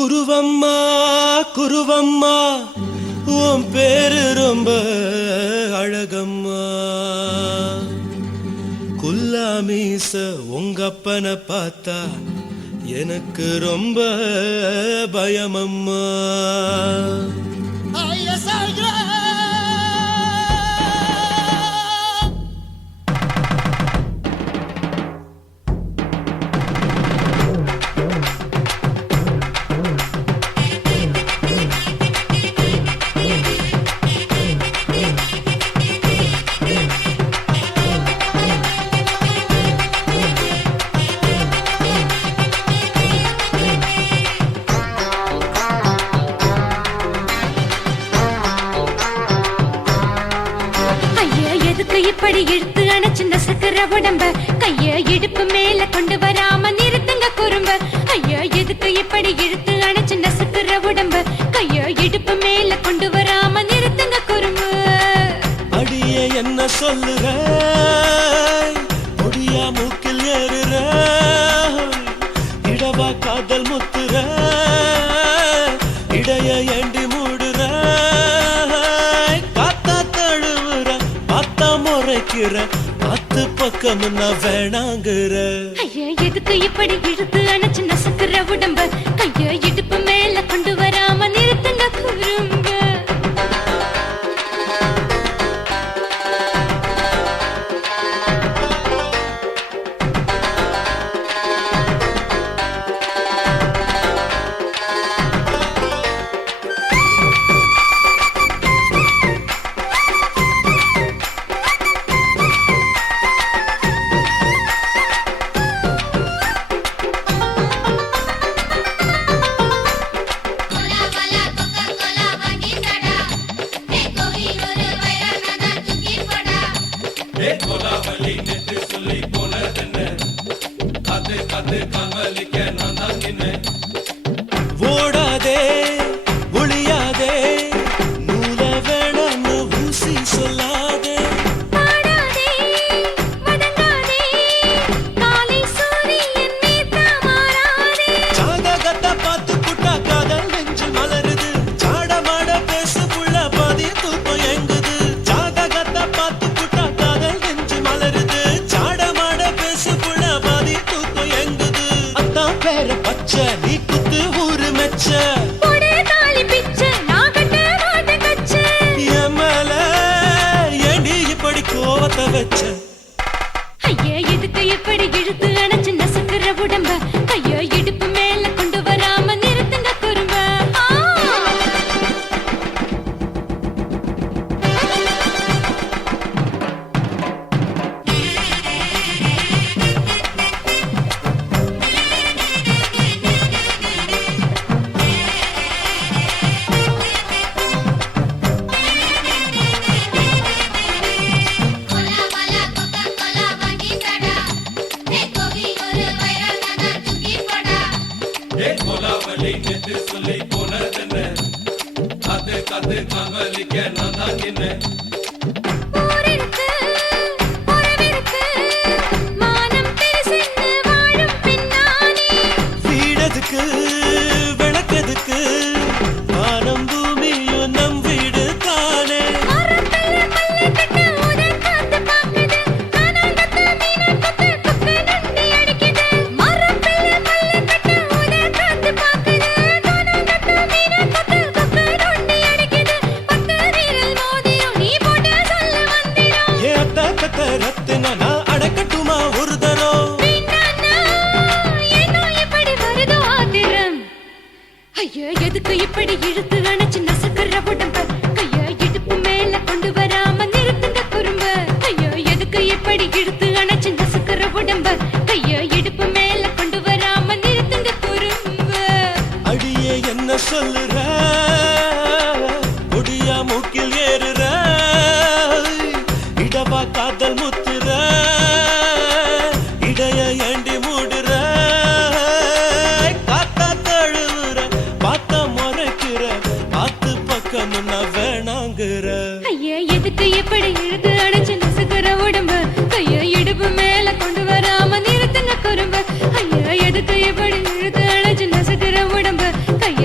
குருவம்மா குருவம்மா உன் பேரு ரொம்ப அழகம்மா. குல்லாமீச உங்க அப்பனை பார்த்தா எனக்கு ரொம்ப பயமம்மா. இப்படி இழுத்து அணைச்சு நசுக்கிற உடம்ப கைய இடுப்பு மேல கொண்டு வராம நிறுத்துங்க குறும்ப. ஐயா எதுக்கு இப்படி இழுத்து அணைச்சு நசுக்கிற உடம்ப கைய இடுப்பு மேல கொண்டு வராம நிறுத்துங்க குறும்பு. அடியே என்ன சொல்லுற ஒடியா மூக்கில் ஏறுற இடவா காதல் முத்துற இடைய ஏண்டி மூடுற காத்தா தழுவுற பார்த்தா முறைக்கிற பத்து பக்கம் நான் வேணாங்குற. ஐயா எதுக்கு இப்படி இழுத்து அணைச்சு நசுக்கிற உடம்ப கைய இடுப்பு மேல கொண்டு வராம நிறுத்துங்க குறும்ப. ஓடாதே ஒளியாதே நூல வேணான்னு ஊசி சொல்லாதே ஜாதகத்தை பார்த்து புட்டா காதல் நெஞ்சு மலருது சாடமாட பேசு புள்ள பாதி தூக்கம் எங்குது. ஜாதகத்தை பார்த்து புட்டா காதல் நெஞ்சு மலருது சாடமாட பேசு புள்ள பாதி தூக்கம் எங்குது. அத்தான் பேர பச்சை நீ குத்து ஊரு மெச்ச கோவத்தை வச்ச. ஐயா எதுக்கு இப்படி இழுத்து அணைச்சு நசுக்கிற உடம்ப கைய இடுப்பு மேல கொண்டு வராம நிறுத்துங்க குறும்ப. வீடதுக்கு விளக்கதுக்கு வானம் பூமியும் நம் வீடு தானே. ரத்தினா நான் அடக்கட்டுமா ஒரு தரம். ஐயா எதுக்கு இப்படி இழுத்து அணைச்சு நசுக்கிற உடம்ப கைய இடுப்பு மேல கொண்டு வராம நிறுத்துங்க குறும்ப. ஐயா எதுக்கு இப்படி இழுத்து அணைச்சு நசுக்கிற உடம்ப கைய இடுப்பு மேல கொண்டு வராம நிறுத்துங்க குறும்ப. அடியே என்ன சொல்லுற ஒடியா மூக்கில் ஏறுற இடவா காதல் முத்துற இடைய ஏண்டி மூடுற காத்தா தழுவுற பார்த்த முறைக்கிற பத்து பக்கம் நான் வேணாங்குற. ஐயா எதுக்கு இப்படி இழுத்து அணைச்சு நசுக்கிற உடம்ப கைய இடுப்பு மேல கொண்டு வராம நிறுத்துங்க குறும்ப. ஐயா எதுக்கு இப்படி இழுத்து அணைச்சு நசுக்கிற உடம்ப கைய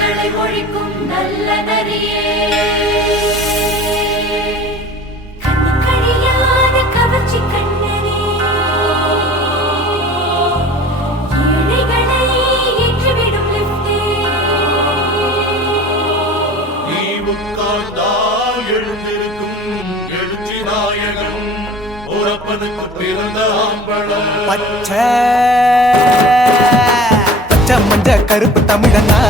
தீமைகளை ஒழிக்கும் நல்ல நரியே கண்ணுக்கழியாத கவர்ச்சி கண்ணனே ஏழைகளை ஏற்றிவிடும் லிப்டே நீ உட்கார்ந்தால் எழுந்திருக்கும் எழுச்சி நாயகன் உறப்பனுக்கு பிறந்த ஆம்பள பச்சை பச்சை மஞ்ச கருப்பு தமிழனா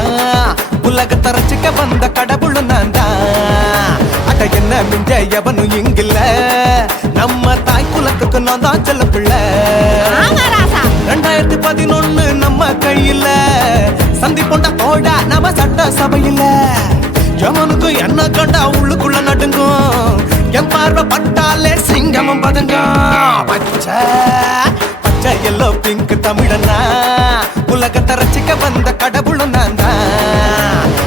உலகத்தை ரசிக்க வந்த கடவுள் நான் தான் அட என்ன மிஞ்ச எவனும் இங்கில்ல நம்ம தாய் குலத்துக்கு நான் தான் செல்ல பிள்ளை 2011 நம்ம கையில சந்தி கொண்ட தோடா நம்ம சட்ட சபையில எவனுக்கு என்ன கண்டா உள்ளுக்குள்ள நடுங்கும் என் பார்வை பட்டாலே சிங்கமும் பதுங்கும் பச்சை பச்சை எல்லோ பிங்க் தமிழனா உலகத்தை ரசிக்க வந்த கடவுளும் நான் தான்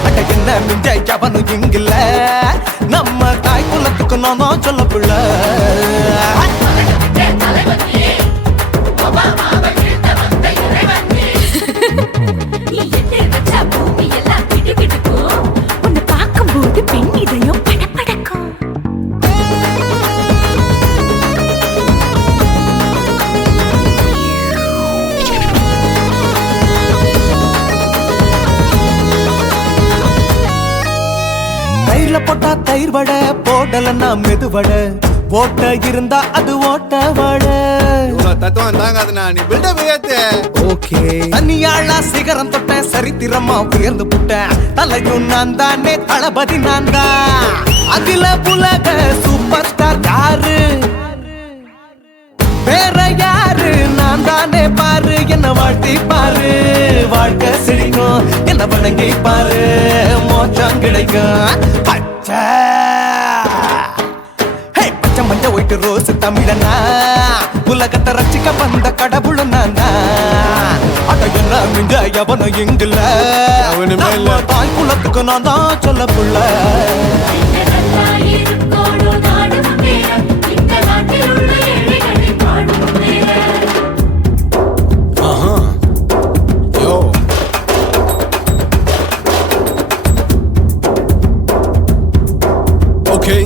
அட என்ன மிஞ்ச எவனும் இங்கில்ல நம்ம தாய் குலத்துக்கு நான் தான் சொல்ல பிள்ளை பெண் இதயம் படபடக்கும் தயிர்ல போட்டா தயிர் வடை போடலன்னா மெதுவடை ஓட்ட இருந்தா அது ஓட்ட வடை தத்துவம் தாங்காதுண்ணா நீ பில்டப் ஏத்து ஓகே தனியாளா சிகரம் தொட்ட சரித்திரமா உயர்ந்து புட்டேன் தலையும் நான் தானே தளபதி நான் தான் அகில உலக சூப்பர் ஸ்டார் யாரு வேற யாரு நான் தானே பாரு என்ன வாழ்த்தி பாரு வாழ்க்கை சிரிக்கும் என்ன வணங்கி பாரு மோச்சம் கிடைக்கும் பச்சை பச்சை மஞ்ச ஒயிட்டு ரோஸ் தமிழனா உலகத்தை ரசிக்க வந்த கடவுள் நான் தான் அட என்ன மிஞ்ச எவனும் இங்கில்ல அவனுமே இல்ல. நம்ம தாய் குலத்துக்கு நான் தான் சொல்ல புள்ள யோ okay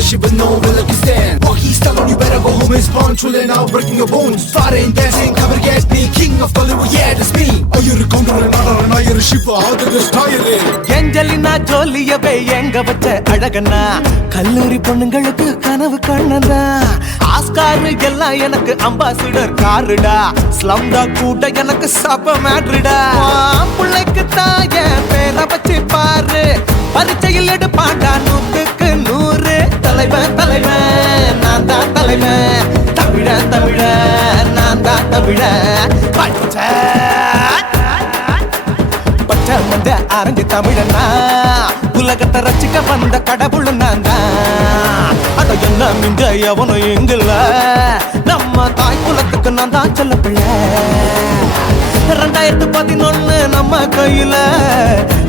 Shit, but no one like you stand. Walkie style on you better go home and spawn. Chillin' out, breaking your bones. Fighting, dancing, cover gas, me king of Hollywood, yeah, that's me. Oh, you're a condor and not you're a ship. How did this tire it? Angelina ஜோலியவே எங்க வச்ச அழகனா கல்லூரி பொண்ணுங்களுக்கு கனவு கண்ணனா Oscar எல்லாம் எனக்கு ambassador காருடா ஸ்லம்டா கூட எனக்கு சப மேட்ருடா பிள்ளைக்கு தாய பேரை வச்சு பாரு பரீட்சையில் எடுப்பாண்டா 100க்கு 100 தலைவன் தலைவன் நான் தான் தலைவன் தமிழன் தமிழன் நான் தான் தமிழன் பச்சை பச்சை மஞ்ச ஆரஞ்சு தமிழனா உலகத்தை ரசிக்க வந்த கடவுள் நான் தான் அட என்ன மிஞ்ச எவனும் எங்கில்ல நம்ம தாய் குலத்துக்கு நான் தான் சொல்ல பிள்ளை 2011 நம்ம கையில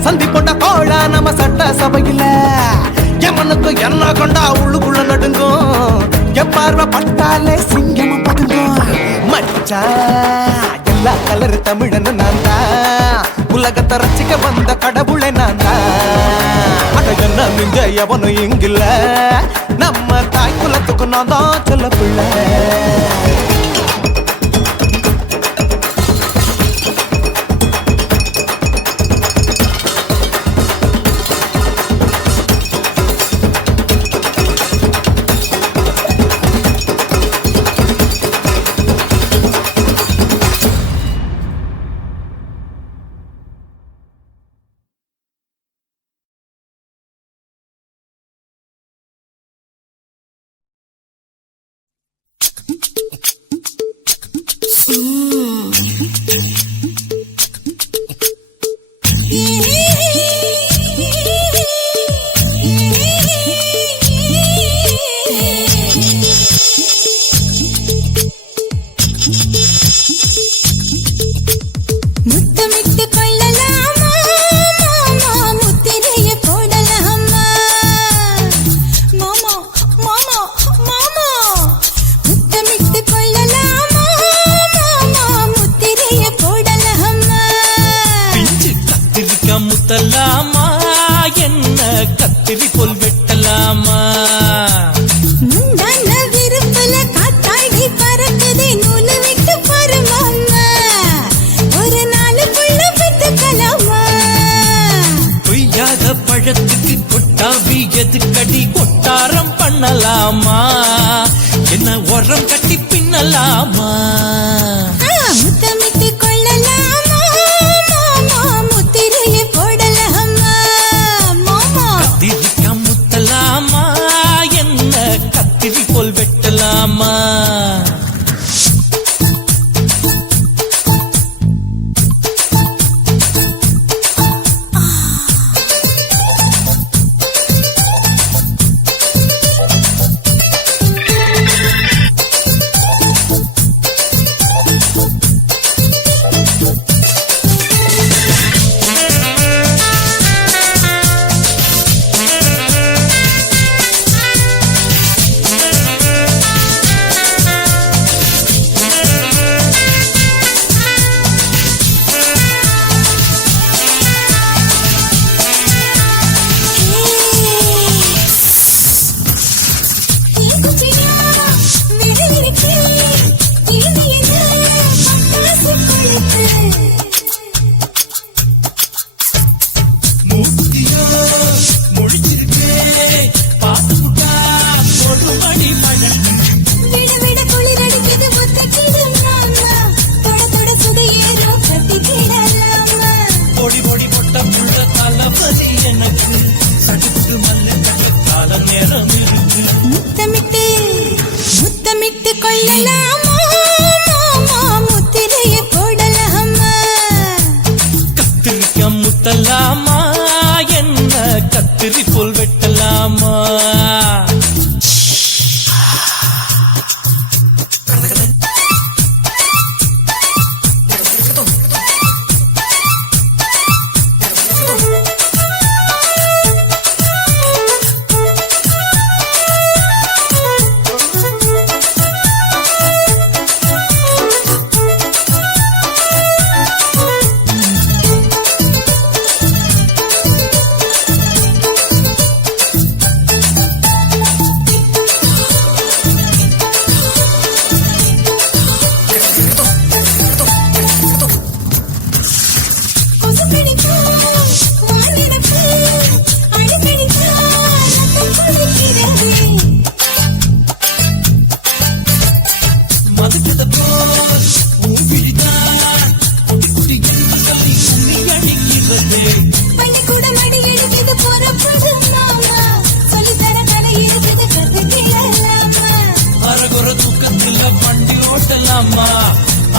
சந்தி கொண்ட கோழா நம்ம சட்ட சபையில எவனுக்கு என்ன கொண்டா உள்ளுக்குள்ள நடுங்கும் என் பார்வை பட்டாலே சிங்கமும் பதுங்கும் மச்சா எல்லா கலர் தமிழன்னு நான் தான் உலகத்தை ரசிக்க வந்த கடவுளை நான் தான் அட என்ன மிஞ்ச எவனும் இங்கில்ல நம்ம தாய் குலத்துக்கு நான் தான் சொல்ல பிள்ளை கட்டி பின்னலாமா முத்தமிட்டு கொள்ளலாமா மாமா முத்திரையை போடலாமா மாமா கத்திரிக்கா முத்தலாமா என்ன கத்திரி போல் வெட்டலாமா முத்தமிட்டு முத்தமிட்டு கொள்ளலாமா மாமா முத்திரையை போடலாமா கத்திரிக்கா முத்தலாமா என்ன கத்திரி போல் வெட்டலாமா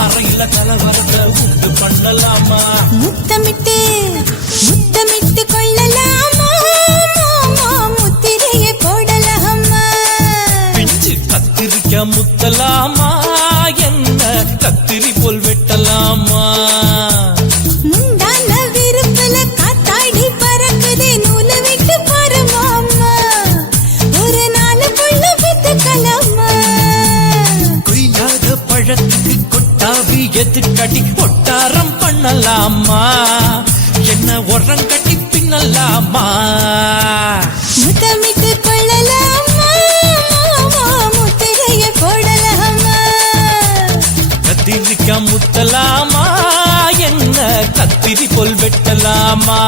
அறையில கலவரத்தை உண்டு பண்ணலாமா முத்தமிட்டு முத்தமிட்டு கொள்ளலாமா மாமா முத்திரையை போடலாமா பிஞ்சு கத்திரிக்கா முத்தலாமா என்ன கத்திரி போல் வெட்டலாமா முந்தான விருப்பல காத்தாடி பறக்குதே நூலை விட்டு பாரு மாமா ஒரு நாளுக்குள்ள வித்துக்கலாமா கொய்யாத பழத்துக்கு கொட்டாவி எதுக்கடி ஒட்டாரம் பண்ணலாமா என்ன உரம் கட்டி பின்னலாமா முத்தமிட்டு கொள்ளலாமா மாமா முத்திரையை போடலாமா கத்திரிக்கா முத்தலாமா என்ன கத்திரி போல் வெட்டலாமா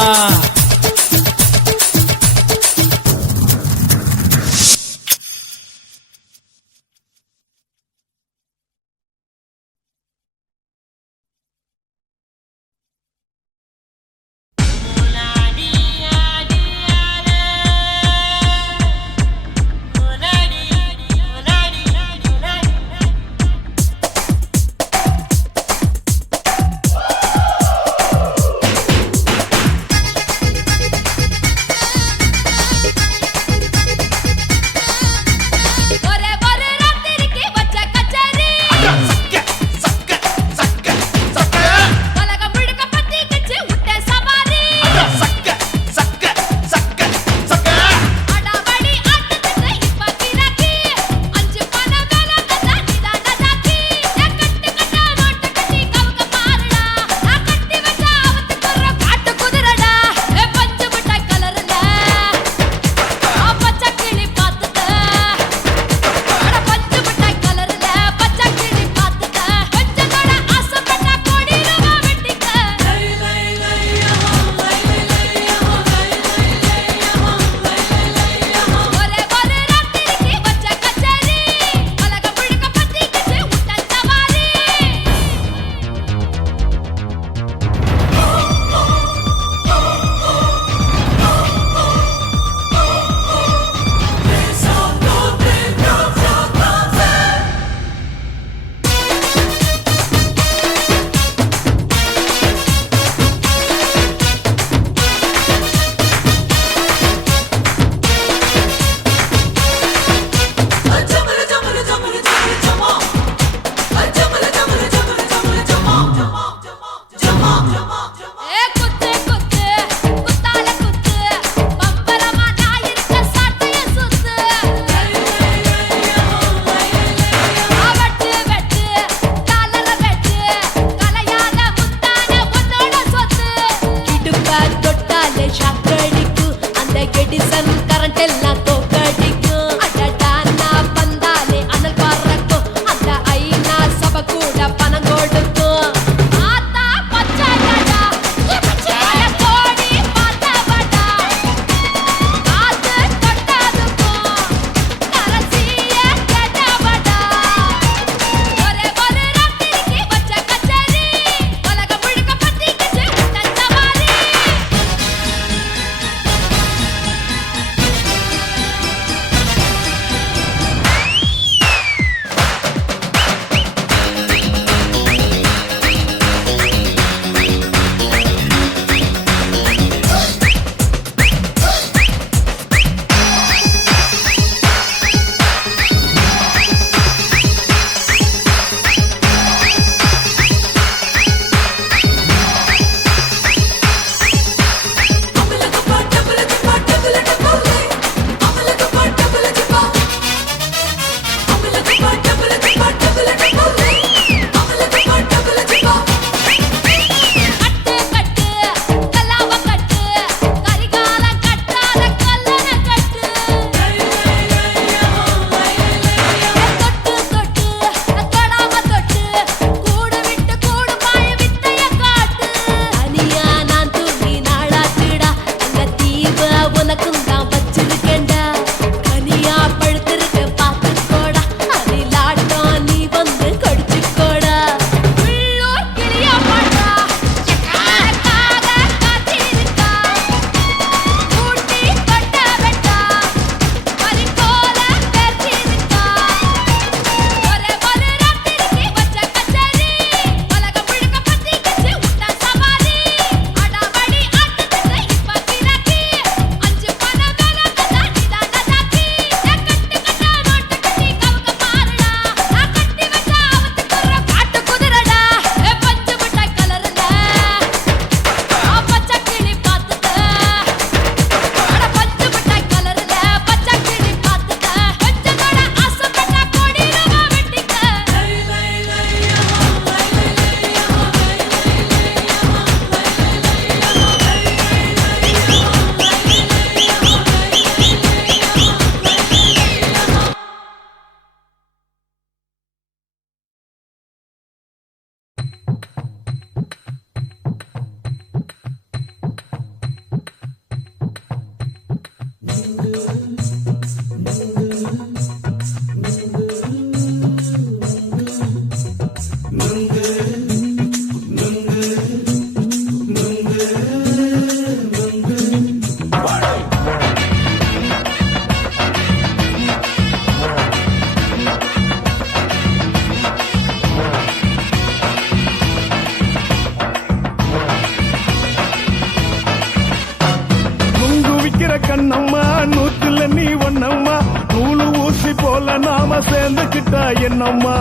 நாம சேர்ந்துக்கிட்டா என்னம்மா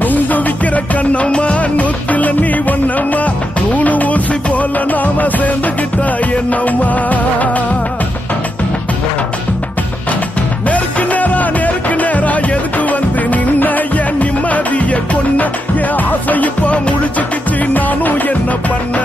நுங்கு விக்கிற கண்ணம்மா நூத்துல நீ ஒன்னம்மா நூலு ஊசி போல நாம சேர்ந்துக்கிட்டா என்னம்மா நேருக்கு நேரா எதுக்கு வந்து நின்ன என் நிம்மதிய கொன்ன என் ஆசை இப்ப முடிச்சுக்கிச்சு நானும் என்ன பண்ண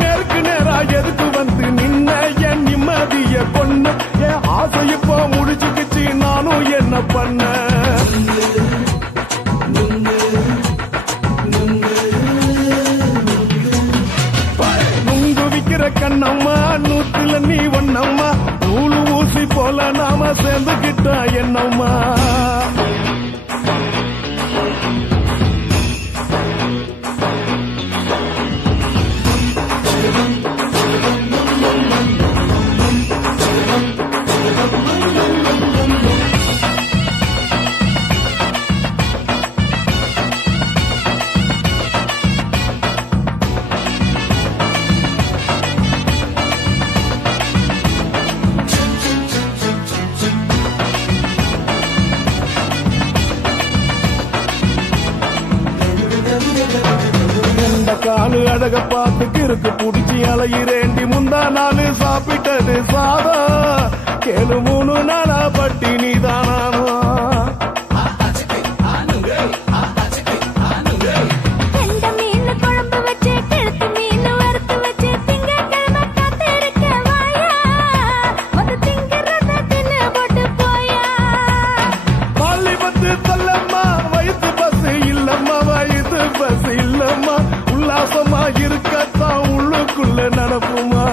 நேருக்கு நேரா எதுக்கு வந்து நின்ன என் நிம்மதிய கொன்ன என் ஆசை இப்ப முடிச்சுக்கிச்சு நானும் என்ன பண்ண நுங்கு விக்கிற கண்ணம்மா நூத்துல நீ ஒன்னம்மா நூலு ஊசி போல நாம சேர்ந்துக்கிட்டா என்னம்மா காலு அழக பார்த்து கிறுக்கு புடிச்சி அலையிறேண்டி முந்தா நாலு சாப்பிட்டது சாதம் கேளு 3 நாளா பட்டினி தானானோ உல்லாசமா இருக்கத்தான் உள்ளுக்குள்ள நடப்புமா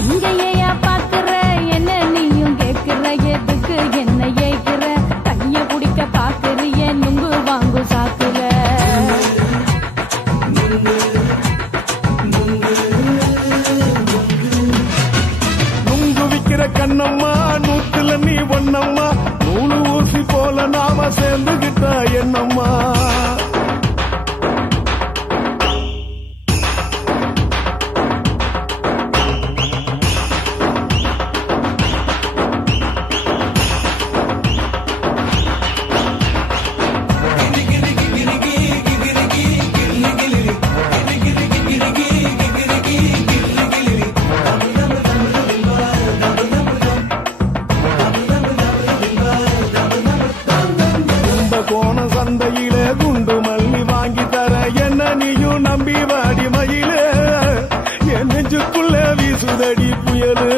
இங்கேயா பாக்குற என்ன நீயும் கேக்குற எதுக்கு என்ன ஏய்க்கிற கைய குடிக்க பாக்குறிய நுங்கு வாங்கு சாக்குற நுங்கு விக்கிற கண்ணம்மா நூத்துல நீ ஒன்னம்மா நூலு ஊசி போல நாம சேர்ந்துகிட்டா என்னம்மா கோண சந்தையிலே குண்டு மல்லி வாங்கி தர என்ன நீயும் நம்பி வாடி மயிலே என் நெஞ்சுக்குள்ள வீசுதடி புயலு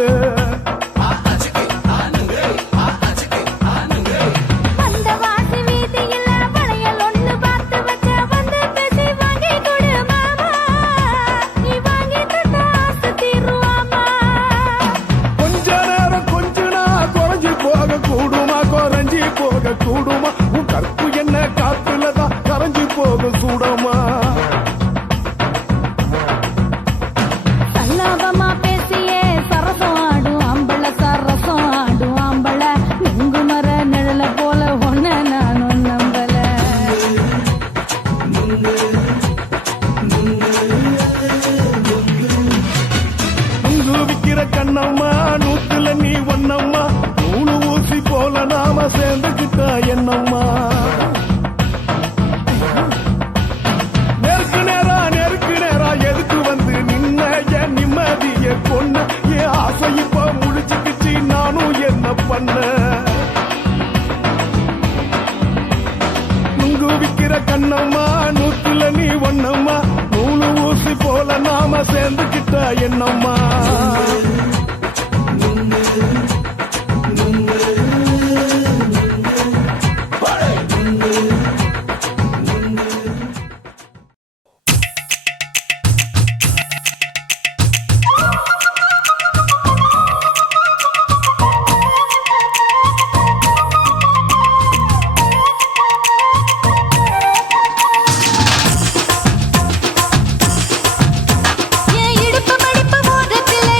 போக கூடுமா உன் கற்பு என்ன காத்துலதான் கரைஞ்சு போக சூடமா சல்லாபமா பேசியே சரசம் ஆடும் ஆம்பள சரசம் ஆடும் ஆம்பள நுங்கு மர நிழல போல ஒன்ன நானும் நம்பல நுங்கு விக்கிற கண்ணம்மா நூத்துல நீ ஒன்னம்மா நூலு ஊசி போல நாம சேர்ந்துக்கிட்டா என்னம்மா நேருக்கு நேரா எதுக்கு வந்து நின்ன என் நிம்மதிய கொன்ன என் ஆசை இப்ப முடிச்சுக்கிச்சு நானும் என்ன பண்ண நுங்கு விக்கிற கண்ணம்மா நூத்துல நீ ஒன்னம்மா நூலு ஊசி போல நாம சேர்ந்துக்கிட்டா என்னம்மா என் இடுப்பு மடிப்பு ஓரத்திலே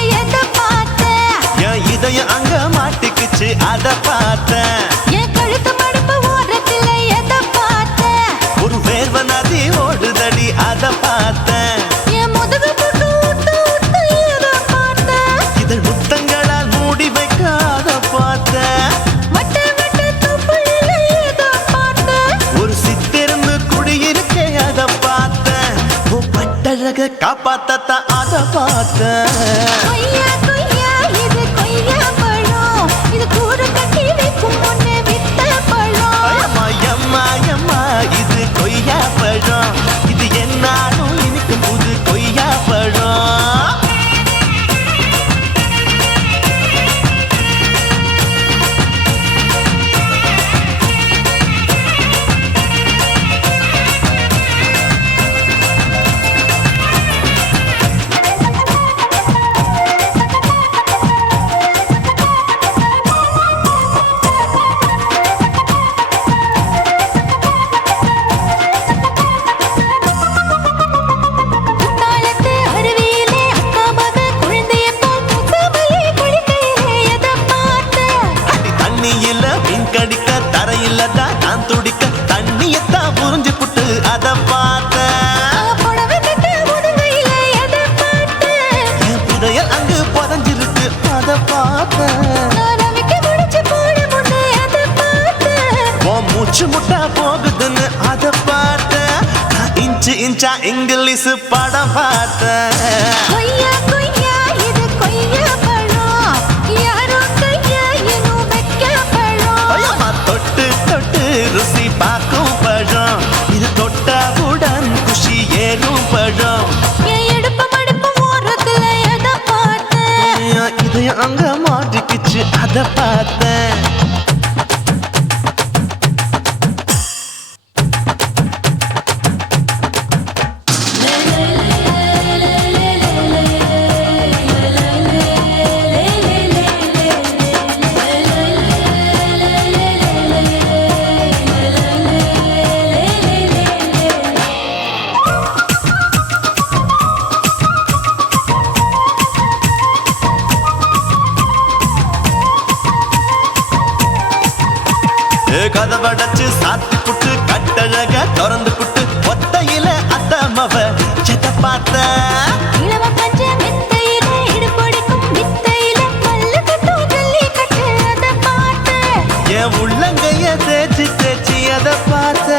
காப்பாத்தத்தான் அத பார்த்தேன். கொய்யா கொய்யா இது கொய்யா பழம், இது கூட கட்டி வைக்கும் முன்னே வித்த பழம். அம்மா எம்மா எம்மா இது கொய்யா பழம், இது என்னாலும் இனிக்கும் புது கொய்யா பழம். குத்தாலத்து அருவியிலே அக்கா மக குழந்தைய போல் முகமலே குளிக்கையிலே எதை பார்த்தேன்? அடி தண்ணியில மீன் கடிக்க தரையில தான் நான் துடிக்க தண்ணியத்தான் புரிஞ்சு புட்டு அத பார்த்தேன். புடவை கட்ட முதுகையிலே எதை பார்த்தேன்? என் புதையல் அங்கு புதஞ்சிருக்கு அத பார்த்தேன். நான் அவிக்க முடிச்சு போட முன்னே எதை பார்த்தேன்? உன் மூச்சு முட்டா போகுதுன்னு அத பார்த்தேன். நான் இன்ச்சு இன்ச்சா இங்கிலீஷ் படம் பார்த்தேன். கொய்யா கொய்யா இது கொய்யா பழம், யாரோ கையா இன்னும் வைக்க பழம். ஐயம்மா தொட்டு தொட்டு ருசி பார்க்கும் பழம், இது தொட்டாவுடன் குஷி ஏறும் பழம். என் இடுப்பு மடுப்பு ஓரத்துல எதை பார்த்தேன்? என் இதயம் அங்க மாட்டிக்கிச்சு அத பார்த்தேன். கதவடைச்சு சாத்தி புட்டு கட்டழக திறந்து புட்டு ஒத்தையில அத்தமவ செத்த பார்த்த. இளவ பஞ்ச மெத்தையிலே இடுப்பொடிக்கும் வித்தையிலே பல்லு கட்டும் ஜல்லிக்கட்டு அதை பார்த்தேன். என் உள்ளங்கைய தேய்ச்சி தேய்ச்சி அத பார்த்த.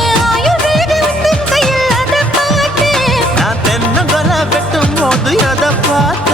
என் ஆயுர்வேத உந்தன் கையில் அதை பார்த்தேன். நான் தென்னங்கொலை வெட்டும் போது அத பார்த்த.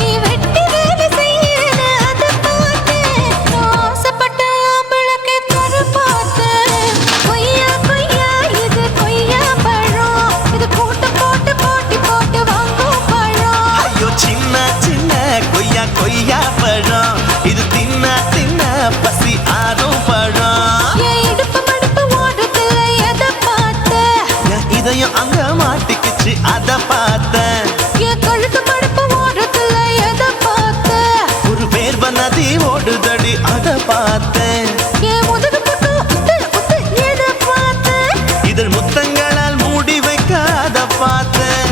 நீ வெட்டி வேலை செய்யறது அதை பார்த்தேன். நான் ஆசைப்பட்ட ஆம்பளுக்கு தர பார்த்தேன். கொய்யா கொய்யா இது கொய்யா பழம், இது கூட்டு போட்டு போட்டி போட்டு வாங்கும் பழம். ஐயோ சின்ன சின்ன கொய்யா கொய்யா பழம், இது தின்ன தின்ன பசி ஆறும் பழம். என் இடுப்பு மடுப்பு ஓரத்துல எதை பார்த்தேன்? என் இதயம் அங்க மாட்டிக்கிச்சு அத பார்த்தேன். என் கழுத்து மடுப்பு ஓரத்துல எதை பார்த்தேன்? ஒரு வேர்வ நதி ஓடுதடி அத பார்த்தேன். என் முதுகு பக்கம் உத்து உத்து எதை பார்த்தேன்? இதழ் முத்தங்களால் மூடி வைக்க அத பார்த்தேன்.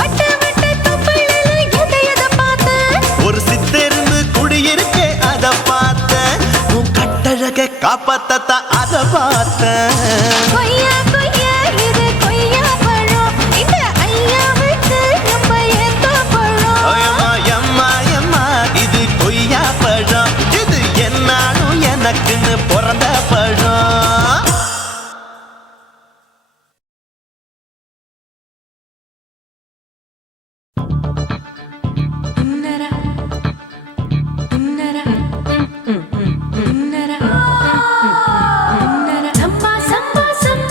வட்ட வட்ட தொப்பையில எதை பார்த்தேன்? ஒரு சித்தெருந்து குடியிருக்கே அத பார்த்தேன். உன் கட்டழக காப்பாத்தத்தான் அத பார்த்தேன். கொய்யா கொய்யா இது கொய்யா பழம், இந்த ஐயாவுக்கு நம்ம ஏத்த பழம். ஐயம்மா எம்மா எம்மா இது கொய்யா பழம், இது என்னாலும் எனக்குன்னு பிறந்த பழம். உன்னரா உன்னரா உன்னரா உன்னரா சம்பா சம்பா சம்பா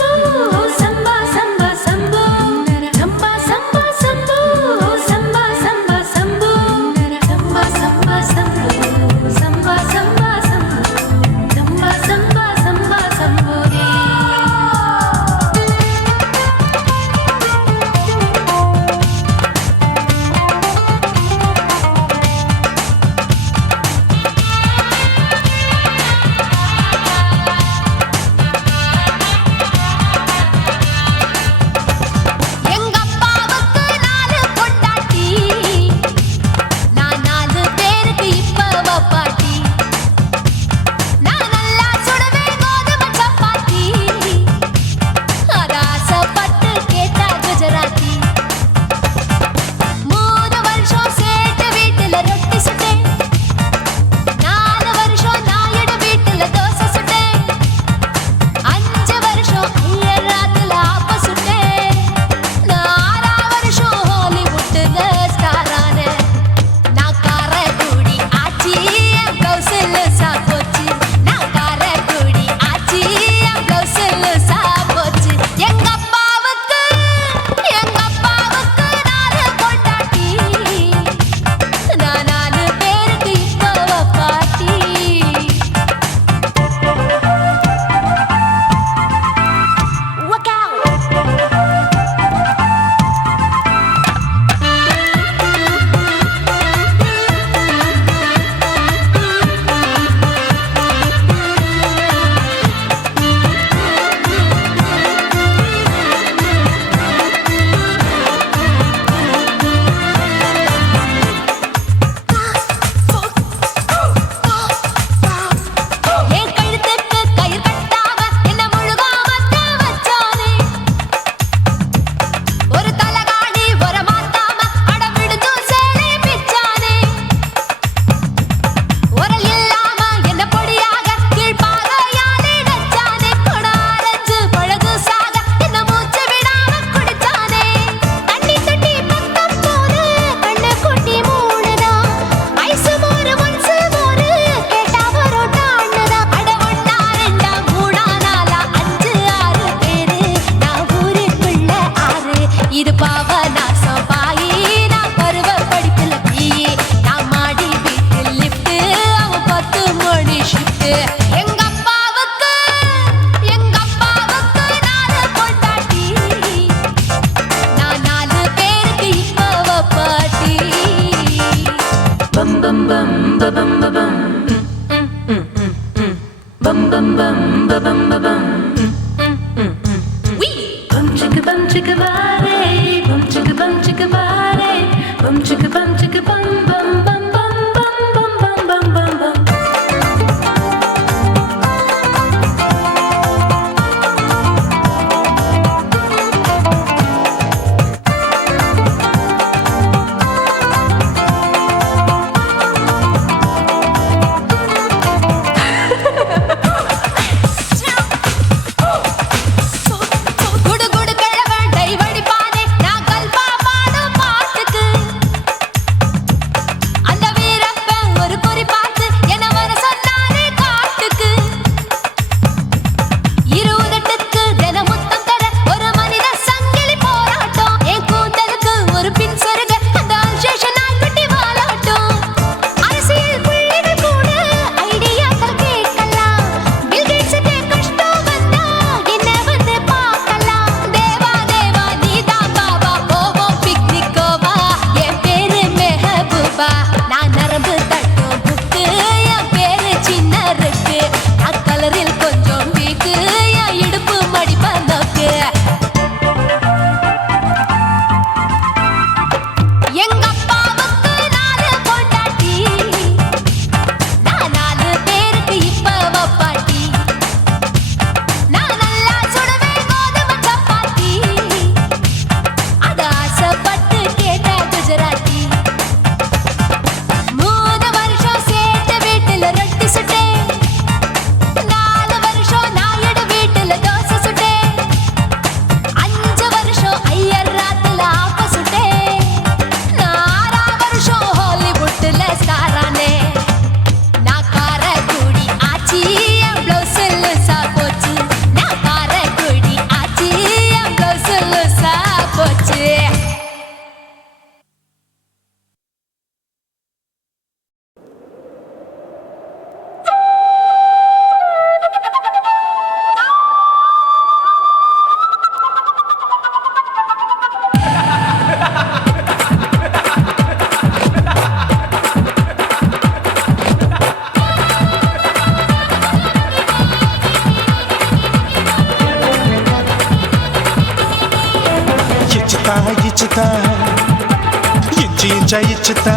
ఇచ్చుతా ఇచ్చుతా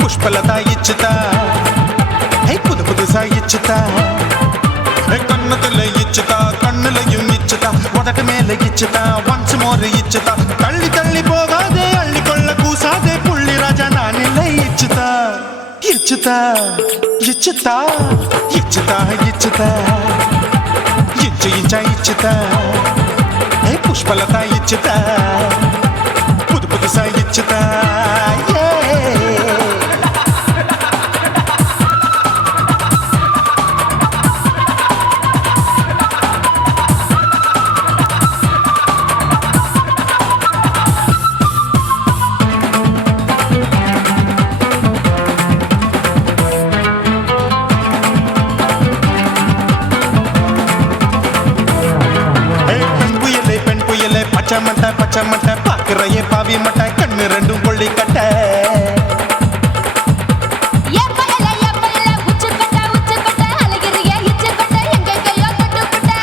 పుష్పలత ఇచ్చుతా புது புதுசா இச்சுதா கண்ணத்துல இச்சுதா கண்ணுலையும் இச்சுதா உதட்டு மேல இச்சுதா ஒன்ஸ் மோர் இச்சுதா தள்ளி தள்ளி போகாதே அள்ளி கொள்ள கூசாதே புள்ளி ராஜா நான் இல்லை இச்சுதா இச்சுதா இச்சுதா இச்சுதா இச்சுதா இச்சு இச்சா இச்சுதா புஷ்பலதா இச்சுதா புது புதுசா இச்சுதா பச்சை மட்டை பாக்குறையே பாவி மட்டை கண்ணு ரெண்டும் கொள்ளி கட்ட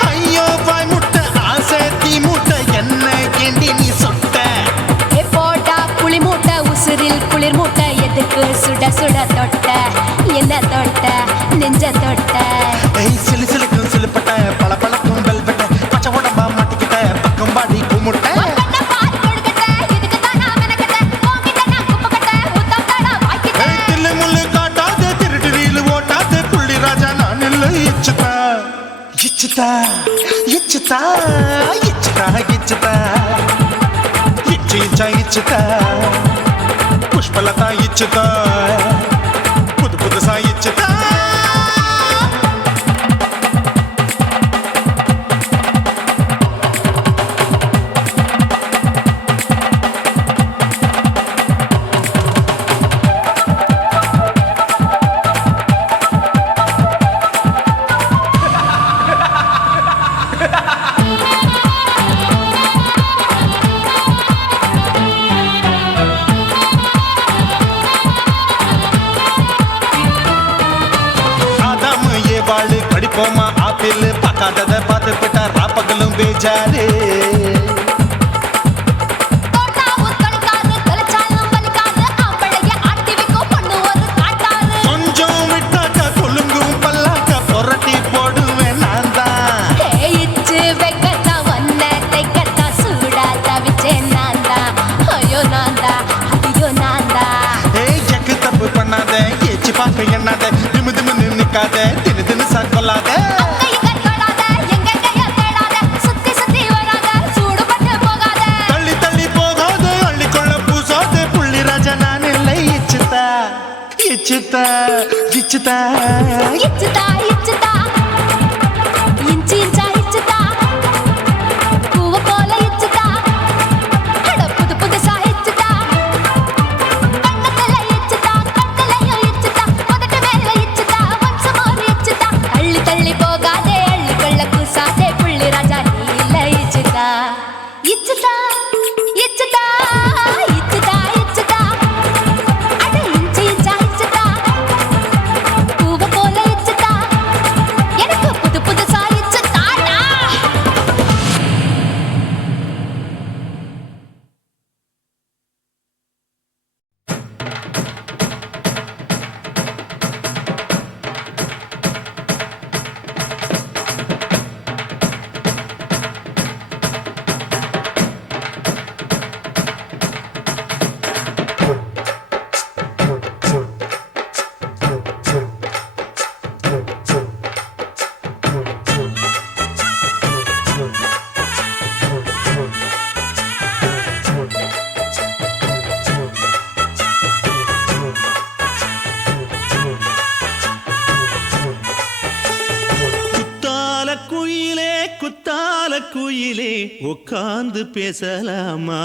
ஐயோ வாய் முட்டை ஆசை தீ முட்டை என்ன கேண்டி நீ சொட்ட போட்டா புளி மூட்டை உசுரில் குளிர் மூட்டை எதுக்கு சுட சுட தொட்ட என்ன தொட்ட நெஞ்ச தொட்ட சிலு சிலுக்கும் சிலுப்பட்ட பல பழக்கும் வெல்வெட்ட பச்சை உடம்பா மாட்டிக்கிட்ட பக்கம் பாடி குமுட்ட இச்சுதா இச்சுதா இச்சுதா இச்சுதா இச்சு இச்சா இச்சுதா புஷ்பலதா இச்சுதா புது புதுசா இச்சுதா பார்க்காதத பார்த்து விட்டா ராப்பகலும் பேஜாரு என்னாத திமு திமு நிக்காத தினு தினு சாக்கொள்ளாத தள்ளி தள்ளி போகாத அள்ளிக்கொள்ள பூசாத புள்ளி ராஜா நான் இல்லை இச்சுதா இச்சுதா இச்சுதா இச்சுதா இச்சுதா இஞ்சி இஞ்சா இச்சுதா பூவ போல இச்சுதா அட புது புதுசா இச்சுதா கண்ணத்துல இச்சுதா கட்டலையும் இச்சுதா முதட்டு மேல இச்சுதா வம்சமோர் இச்சுதா தள்ளி தள்ளி போகாதே அள்ளி கொள்ள கூசாதே புள்ளி ராஜா நீ இல்ல இச்சுதா இச்சுதா இச்சுதா இச்சுதா இச்சுதா அட இஞ்சி இஞ்சா இச்சுதா பூவ போல இச்சுதா எனக்கு புது புதுசா இச்சுதாடா குத்தால குயிலே உட்கார்ந்து பேசலாமா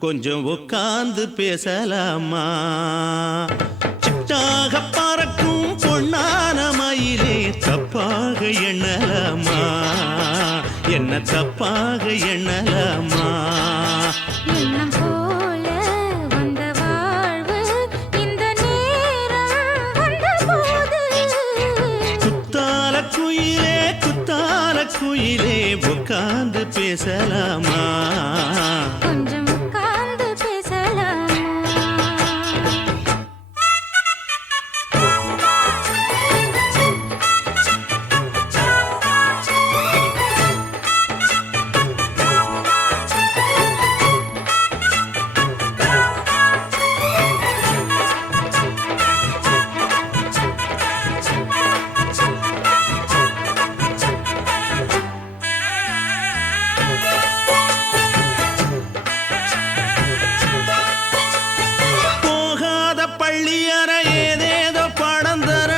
கொஞ்சம் உட்கார்ந்து பேசலாமா சிட்டாக பறக்கும் பொன்னான மயிலே தப்பாக எண்ணலாமா என்ன தப்பாக எண்ணலாமா எண்ணம் போல வந்த வாழ்வு இந்த நேரம் வந்தபோது குத்தால குயிலே உட்கார்ந்து பேசலாமா கொஞ்சம் உட்கார்ந்து பேசலாமா போகாத பள்ளியற ஏதேதோ பாடம் தர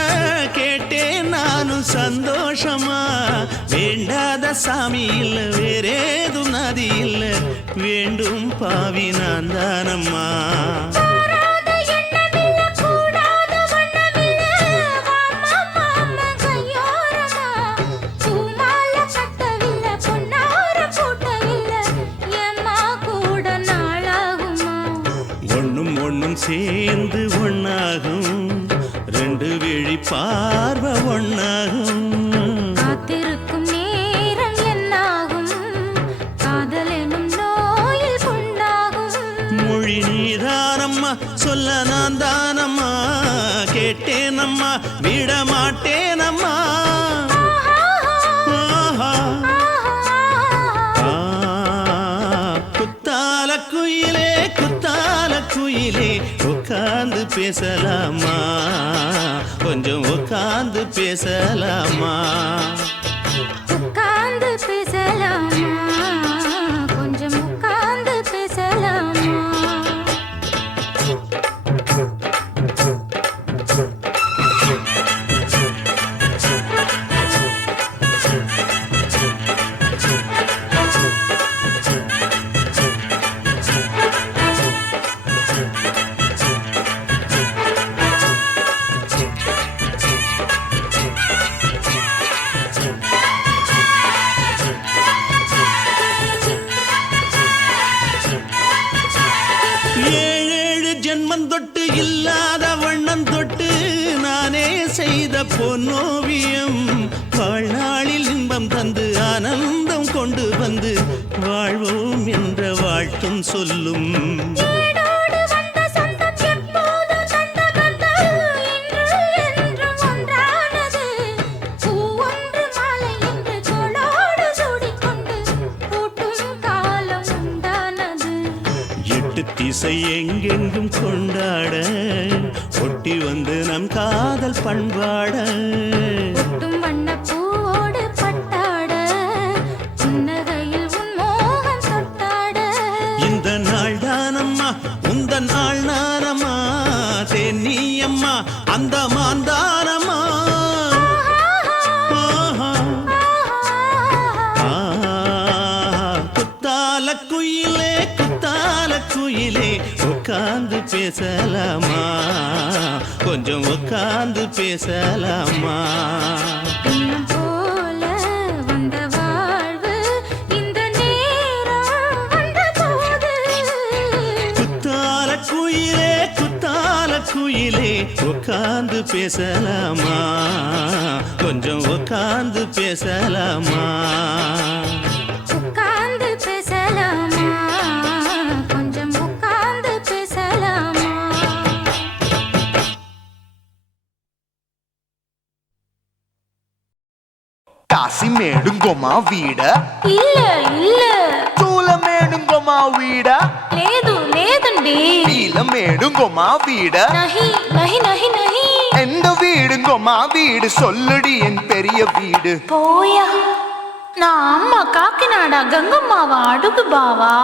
கேட்டேன் நானும் சந்தோஷமா வேண்டாத சாமி இல்ல வேறேதும் நதி இல்ல வேண்டும் பாவி நான் தானம்மா கூடாத எண்ணமில்ல கூடாத வண்ணமில்ல வாமா மாமா கையோரமா பூமால கட்டவில்லை பொன்னார கூட்டவில்லை ஏம்மா கூட நாளாகுமா ஒண்ணும் சேர்ந்து ஒண்ணாகும் ரெண்டு விழி பார்வை ஒண்ணாகும் காத்திருக்கும் நேரம் என்னாகும் காதல் எனும் நோயில் புண்ணாகும் மொழி நீதானம்மா சொல்ல நான் தானம்மா கேட்டேனம்மா விட மாட்டேனம்மா ஆஹா. குத்தால குயிலே உட்கார்ந்து பேசலாமா கொஞ்சம் உட்கார்ந்து பேசலாமா உட்கார்ந்து பேசலாமா கொஞ்சம் உட்கார்ந்து பேசலாமா ஏழேழு ஜென்மம் தொட்டு இல்லாத வண்ணம் தொட்டு நானே செய்த பொன்னோவியம் வாழ்நாளில் இன்பம் தந்து ஆனந்தம் கொண்டு வந்து வாழ்வோம் என்ற வாழ்த்தும் சொல்லும். ஏடோடு வந்த சொந்தம் எப்போதும் தந்த பந்தம் இன்று என்றும் ஒன்றானது. பூ ஒன்று மாலை என்று தோளோடு சூடிக்கொண்டு பூட்டும் காலம் உண்டானது. எட்டு திசை எங்கெங்கும் கொண்டாட ஒட்டி வந்து நம் காதல் பண்பாட. ஒட்டும் வண்ணப் பூவோடு பட்டாட புன்னகையில் உன் மோகம் தொட்டாட. இந்த நாள் தானம்மா உந்த நாள் நானம்மா தேனி அம்மா அந்த மாந்தானம்மா. குத்தால குயிலே குத்தால குயிலே உட்கார்ந்து பேசலாமா, கொஞ்சம் உட்கார்ந்து பேசலாமா. இன்னும் போல வந்த வாழ்வு இந்த நேரம் வந்த போது. குத்தால குயிலே குத்தால குயிலே உட்கார்ந்து பேசலாமா, கொஞ்சம் உட்கார்ந்து பேசலாமா. உட்கார்ந்து பேசலாமா, கொஞ்சம் உட்கார்ந்து பேசலாமா. కాశీమేడుంగోమా వీడ இல்ல இல்ல చూలమేడుంగోమా వీడ లేదు లేదండి. నీలమేడుంగోమా వీడ நஹி நஹி நஹி நஹி. எந்த வீடுங்கோமா வீடு சொல்லுடி என் பெரிய வீடு. போயா, நான் அம்மா காக்கிநாடா கங்கம்மாவா அடுகு பாவா.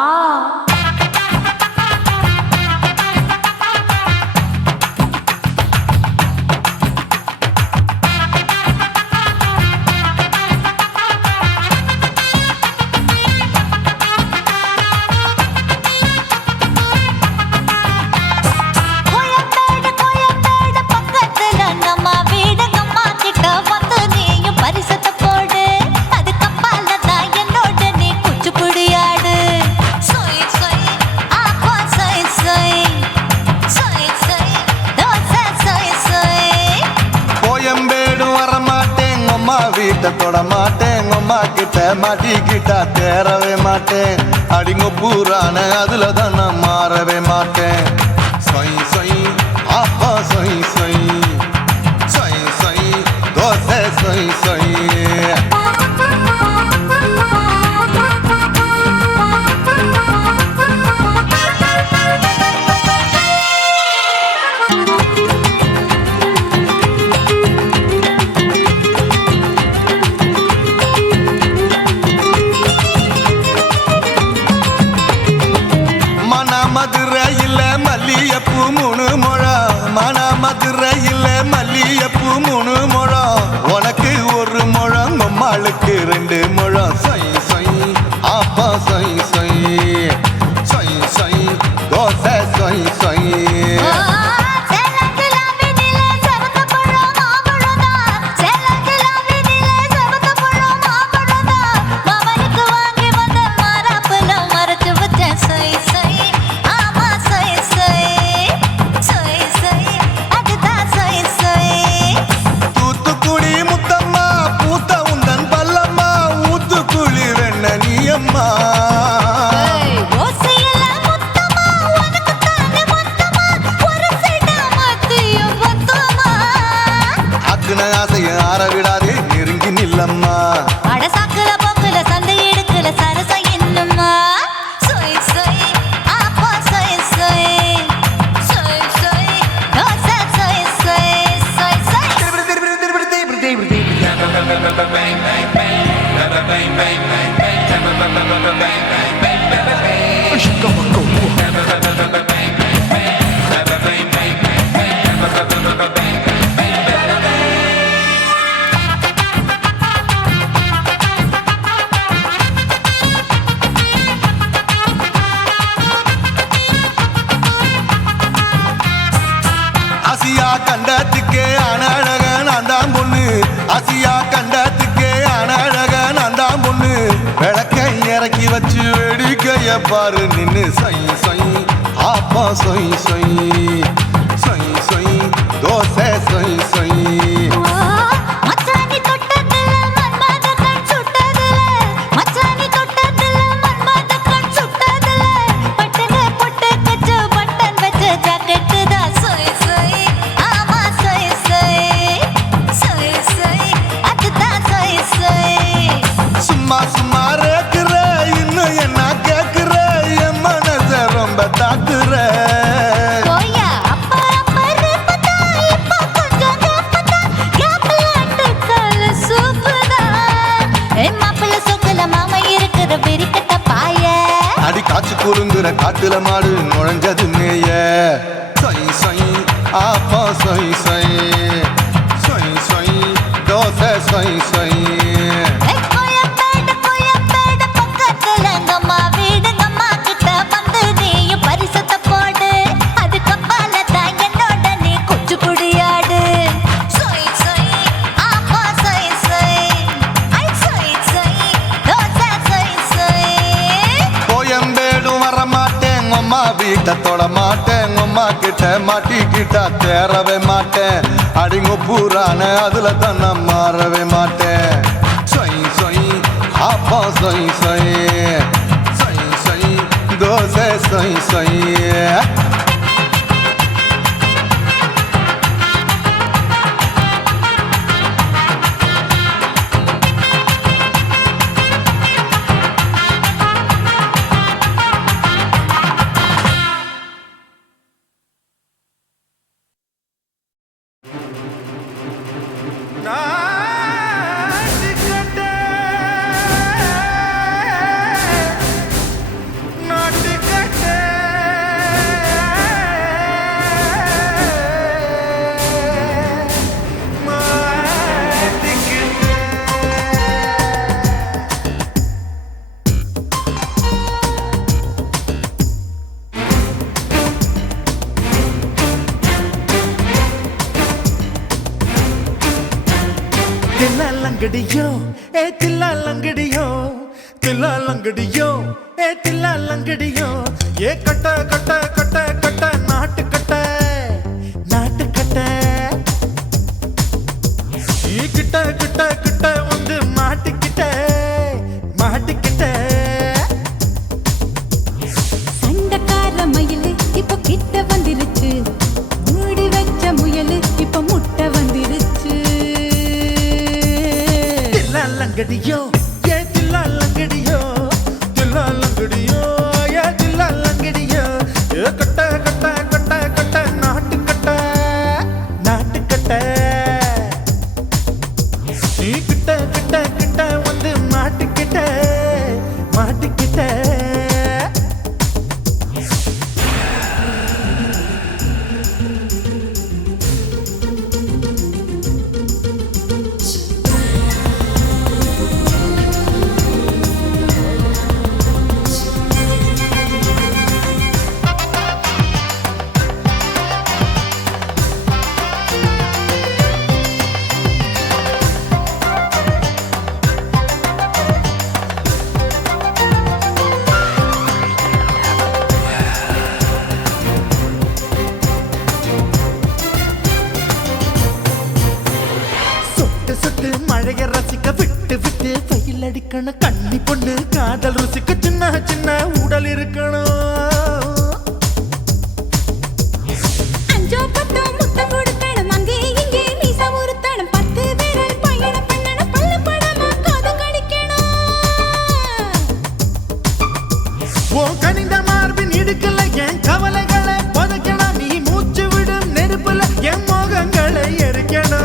கோயம்பேடு பக்கத்துல நம்ம வீடு. அம்மா கிட்ட வந்து நீயும் பரிசத்தை போடு. அது கப்பால தான் என்னோட நீ குச்சிப்புடியாடு. சொய் சொய் ஆப்பா சொய் சொய் சொய் சொய் தோசை சொய் சொய். கோயம்பேடு வரமாட்டேன் அம்மா வீட்டை தொட மாட்டேன். அம்மா கிட்ட மாட்டிக்கிட்டா தேரவே மாட்டேன். அடிங்க பூரான அதுல தான் நான் மாறவே மாட்டேன். சொய் சொய் ஆப்பா சொய் சொய் சொய் சொய் தோசை சொய் சொய். மதுரையில் மல்லியப்பூ 3 முழம். மன மதுரையில் மல்லியப்பூ 3 முழம். உனக்கு 1 முழம் அம்மாளுக்கு 2 முழம். சொய் சொய் ஆப்பா சொய் சொய் சொய் சொய் தோசை சொய் சொய். தூத்துக்குடி முத்தம்மா பூத்த உந்தன் பல்லம்மா ஊத்துக்குழி வெண்ண நீயம்மா. அக்குன ஆசைய ஆற விடாதே நெருங்கி நில்லம்மா. அடசாக்குல பொக்குல சந்தை எடுக்கல சரச என்னம்மா. சொய் சொய் ஆப்பா சொய் சொய் சொய் சொய் தோசை சொய் சொய் சொய் சொய். ஆசியா கண்டத்துக்கே அனழக நான் தான் பொண்ணு. ஆசியா கண்டத்துக்கே அனழக நான் தான் பொண்ணு. விளக்கை இறக்கி வச்சு வேடிக்கைய பாரு நின்னு. சொய் சொய் ஆப்பா சொய் சொய் சொய் சொய் தோசை சொய் சொய். மச்சானி தொட்டதுல மன்மத கண் சுட்ட அட காட்டுல மாடு நுழைஞ்சது மேய சொய் சொய் ஆப்பா சொய் சொய் சொய் சொய் தோசை சொய் சொய் கோயம்பேடு பக்கத்துல எங்கம்மா வீடு அம்மா கிட்ட வந்து நீயும் பரிசத்தை போடு அது கப்பால தான் என்னோட நீ குச்சி புடியாடு சொய் சொய் ஆப்பா சொய் சொய் ஐ சொய் சொய் தோசை சொய் சொய் கோயம்பேடு வர மாட்டேன் அம்மா வீட்டை தொட மாட்டேன் அம்மா கிட்ட மாட்டிக்கிட்டா தேரவே மாட்டேன் அடிங்க பூரான அதுல தான் நான் மாறவே மாட்டேன் சொய் சொய் ஆப்பா சொய் சொய் சொய் சொய் தோசை சொய் சொய் தில்லாலங்கடியோ ஏ தில்லாலங்கடியோ தில்லாலங்கடியோ ஏ தில்லாலங்கடியோ ஏ கட்ட கட்ட கட்ட கட்ட நாட்டு கட்ட நாட்டு கட்ட நீ கிட்ட கிட்ட கிட்ட வந்து மாட்டிக்கிட்ட மாட்டிக்கிட்ட சண்டக்கார மயிலு இப்ப கிட்ட வந்துருச்சு மூடி வச்ச முயலு இப்ப முட்டை வந்துருச்சு தில்லாலங்கடியோ ஏ தில்லாலங்கடியோ தில்லாலங்கடியோ ஏ தில்லாலங்கடியோ ஏ கட்ட கட்ட கட்ட கட்ட நாட்டு கட்ட நாட்டு கட்ட நீ கிட்ட கிட்ட கிட்ட வந்து மாட்டிக்கிட்ட மாட்டிக்கிட்ட சொட்டு மழைய ரசிக்க விட்டு விட்டு வெயில் அடிக்கணும் கண்ணி பொண்ணு காதல் ருசிக்க சின்ன சின்ன உடல் இருக்கணும் அஞ்சோ பத்தோ முட்டை கொடுக்கணும் அங்கே இங்கே மீச உருத்தணும் 10 விரல் பயணம் பண்ணணும் பல்லு படமா காது கடிக்கணும் ஓ கனிந்த மார்பின் இடுக்கல என் கவலைகளை பதக்கணும் நீ மூச்சு விடும் நெருப்புல என் மோகங்களை எரிக்கணும்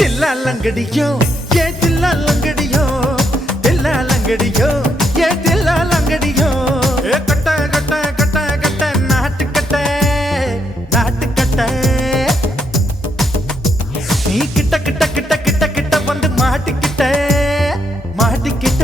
தில்லாலங்கடியோ ஏ தில்லாலங்கடியோ தில்லாலங்கடியோ ஏ தில்லாலங்கடியோ ஏ கட்ட கட்ட கட்ட கட்ட நாட்டு கட்ட நாட்டு கட்ட நீ கிட்ட கிட்ட கிட்ட கிட்ட கிட்ட வந்து மாட்டிக்கிட்ட மாட்டிக்கிட்ட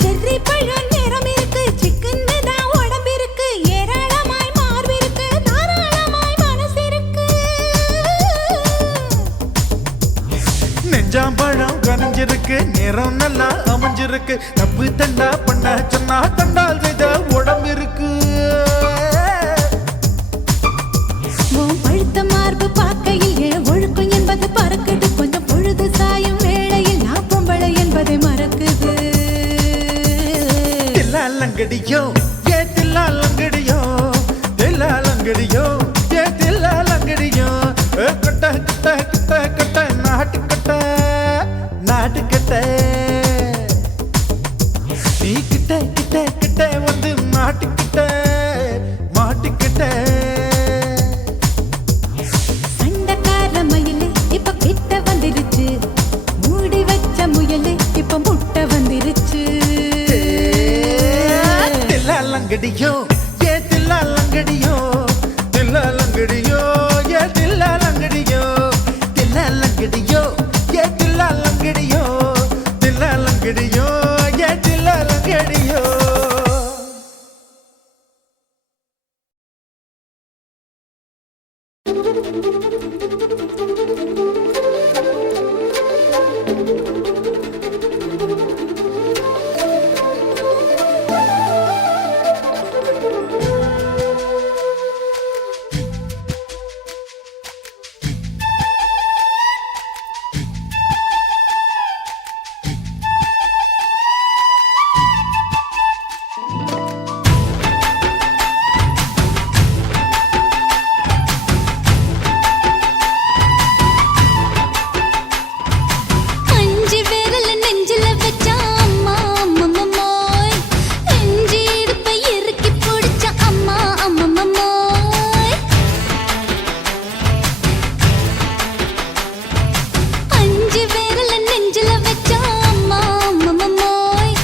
செர்ரி பழம் நிறம் இருக்கு சிக்கன்னு தான் உடம்பு இருக்கு ஏராளமாய் மார்பு இருக்கு தாராளமாய் மனசு இருக்கு நெஞ்சாம்பழம் கனிஞ்சிருக்கு நிறம் நல்லா அமைஞ்சிருக்கு தப்பு தண்டா பண்ண சொன்னா தண்டால் செய்த உடம்பு இருக்கு உன் பழுத்த மார்பு பார்க்க வாழ்க்கையில் ஏன் ஒழுக்கம் என்பது பறக்குது கொஞ்சம் பொழுது சாயும் வேளையில் நான் பொம்பளை என்பதை மறக்குது தில்லாலங்கடியோ ஏ தில்லாலங்கடியோ தில்லாலங்கடியோ ஏ தில்லாலங்கடியோ கட்ட கட்ட கட்ட கட்ட நாட்டுக்கட்ட நாட்டுக்கட்ட நீ கிட்ட கிட்ட கிட்ட வந்து மாட்டுக்கிட்ட மாட்டுக்கிட்ட சண்டக்கார மயிலு இப்ப கிட்ட வந்துருச்சு மூடி வச்ச முயலு இப்ப முட்டை வந்துருச்சு தில்லாலங்கடியோ ஏ தில்லாலங்கடியோ தில்லாலங்கடியோ ஏ தில்லாலங்கடியோ தில்லாலங்கடியோ ஏ தில்லாலங்கடியோ தில்லாலங்கடியோ ஏ தில்லாலங்கடியோ அஞ்சு விரல நெஞ்சில வச்சா அம்மா அம்மம்மோய் நெஞ்சி இடுப்பை இறுக்கி பிடிச்ச அம்மா அம்மம்மோய் அஞ்சு விரல நெஞ்சில வச்சா அம்மா அம்மம்மோய்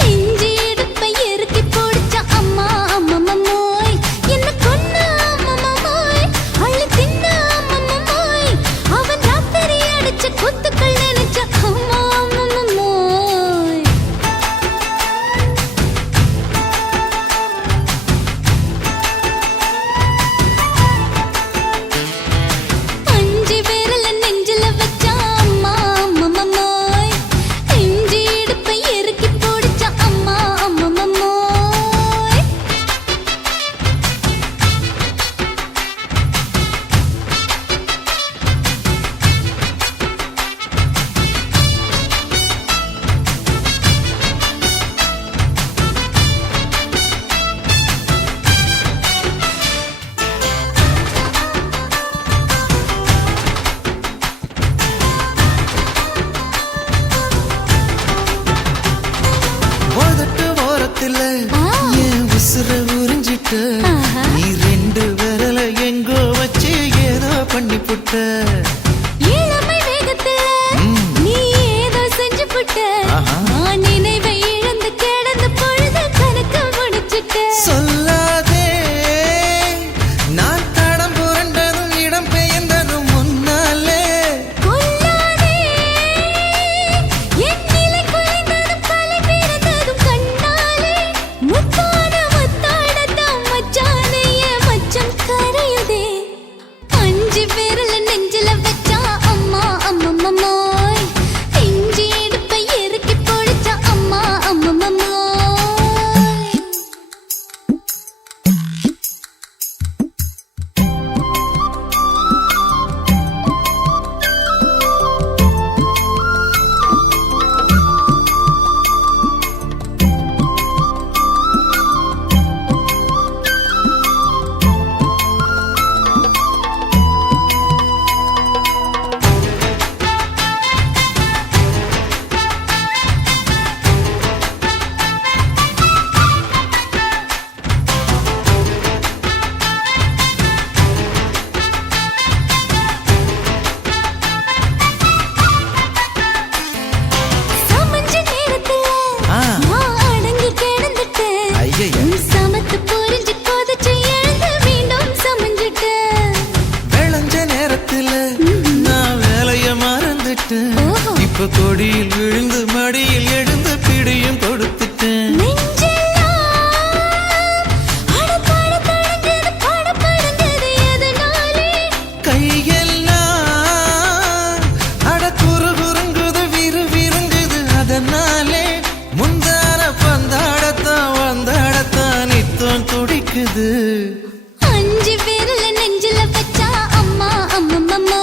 நெஞ்சி இடுப்பை இறுக்கி பிடிச்ச அம்மா அம்மம்மோய் என்ன கொன்ன அம்மம்மோய் அள்ளி தின்ன அம்மம்மோய் அவன் ராத்திரி அடிச்ச குத்துக்கள் நினைச்ச அம்மா அம்மம்மோய் அஞ்சு விரல நெஞ்சில வச்சா அம்மா அம்மம்மோய் நெஞ்சி இடுப்பை இறுக்கி பிடிச்ச அம்மா அம்மம்மோய் உதட்டு ஓரத்துல என் உசுர உறிஞ்சிட்ட நீ ரெண்டு விரல எங்கோ வச்சு ஏதோ பண்ணி புட்ட இளமை வேகத்துல நீ ஏதோ செஞ்சு புட்ட நான் நினைவை இழந்து கிடந்த பொழுது கணக்கு முடிச்சிட்ட சொல்லாதே நான் தடம் புரண்டதும் இடம் பெயர்ந்ததும் முன்னாலே கொல்லாதே என் நிலை குலைந்ததும் தலை பிறந்ததும் கண்ணாலே முத்தான முத்தாடத்தான் மச்சானைய மச்சம் கரையுதே அஞ்சு விரல நெஞ்சில வச்சா அம்மா அம்மம்மோய் நெஞ்சி இடுப்பை இறுக்கி பிடிச்ச அம்மா அம்மம்மோய் சமஞ்ச நேரத்துல நான் அடங்கி கிடந்துட்டேன் ஐயைய. நீ சமத்து புரிஞ்சு கொதிச்சு எழுந்து மீண்டும் சமஞ்சிட்டேன் விளைஞ்ச நேரத்துல நான் வேலைய மறந்துட்டேன் ஓஹோ. இப்ப கொடியில் விழுந்து மடியில் எழுந்து பிடியும் கொடுத்துட்டேன் நெஞ்செல்லாம் அடப்பட தடங்குது படபடங்குது எதனாலே கையெல்லாம் அட குறு குறுங்குது விறு விருங்குது அதனாலே முந்தான பந்தாடத்தான் வந்தாடத்தான் நித்தம் துடிக்குது அஞ்சு விரல நெஞ்சில வச்சா அம்மா அம்மம்மம்மா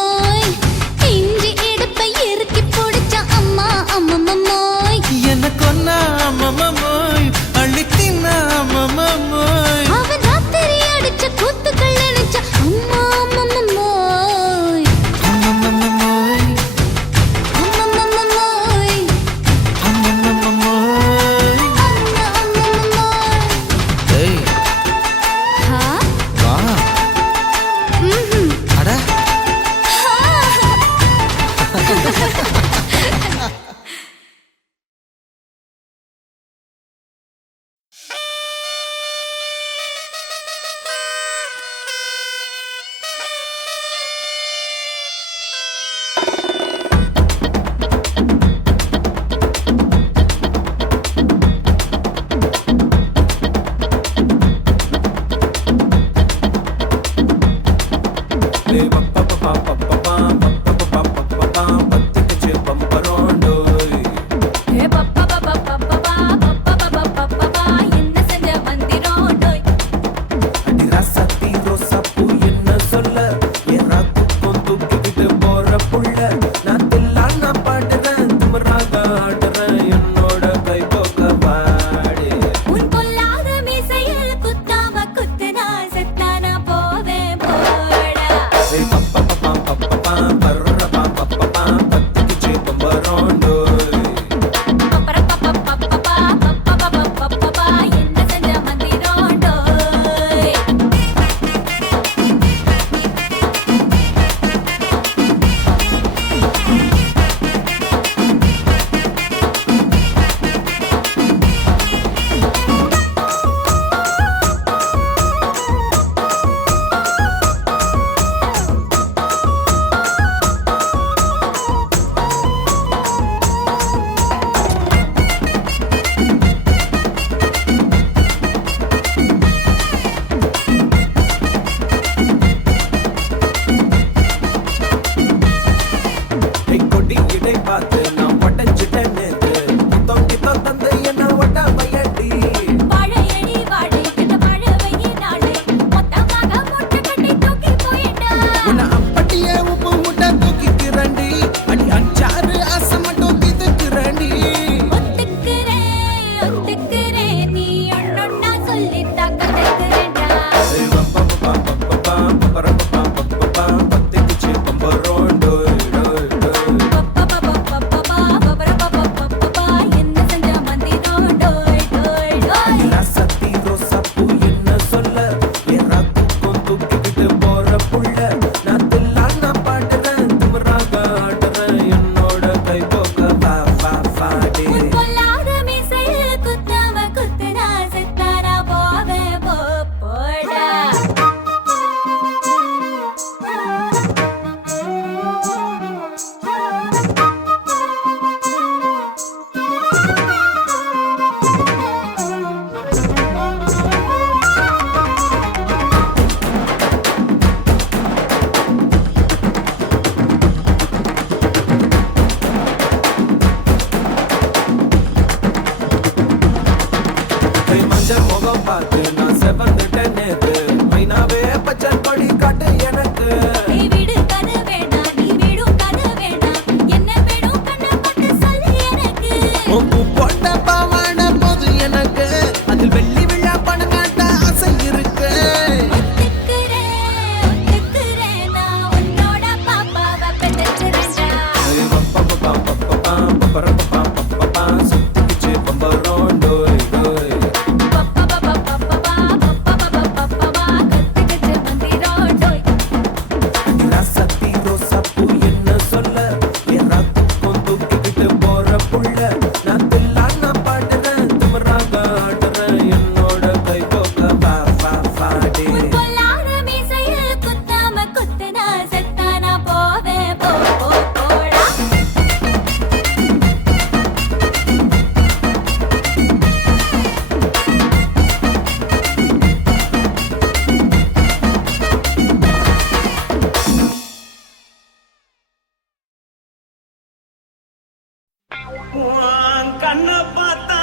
கண்ண பார்த்தா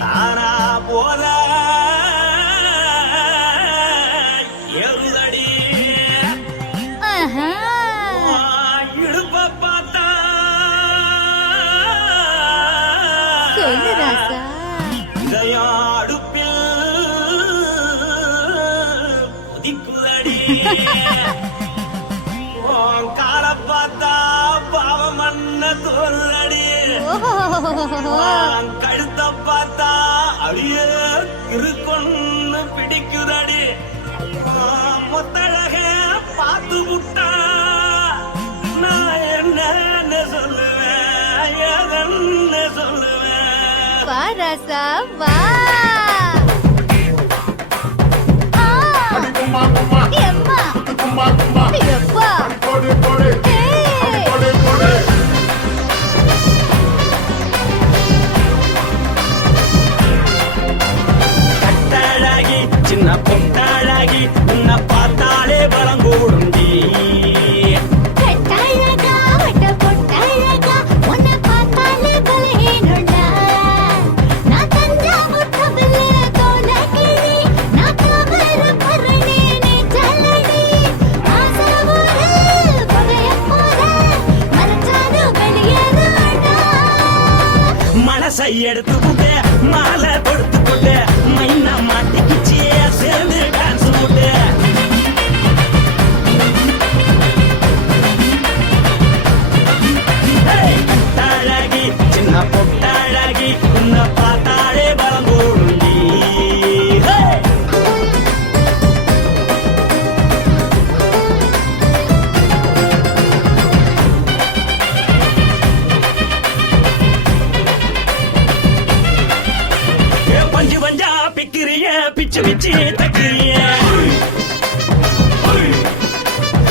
தானா போல எருதடி இடுப்ப பார்த்தா இதயம் அடுப்பில் உதிக்குதடி கால பார்த்தா பாவம் மண்ண தோல்றடி கழுத்த பார்த்தா அடிய இருக்கொன்னு பிடிக்குதடி முத்தழக பார்த்து விட்டா நான் என்ன சொல்லுவேன் எதன்னு சொல்லுவேன். வா ராசா வா. எம்மா. எப்பா. கட்டழகி சின்ன பொட்டழகி உன்னை பார்த்தாலே பலம் கூடுண்டி. கட்டழகா வட்ட பொட்டழகா உன்னை பார்த்தாலே பலஹீனண்டா. நான் தஞ்சாவூர் கவிலே தோலகிரி நான் தாமர பரணி நீ ஜல்லடி. ஆசைவோடு பகைய போல மறைச்சாலும் வெளியேறாடா. மனசை எடுத்து விட்டு மாலை கொடுத்து கொண்டு மைனா மாட்டிக்கிச்சு சேர்ந்து டான்ஸ் போட்டு. கட்டழகி சின்ன பொட்டழகி உன்னை பார்த்தாலே பலம் கூடுண்டி. பஞ்சு பஞ்சா பிக்கிறிய பிச்சு பிச்சு தக்கிறிய.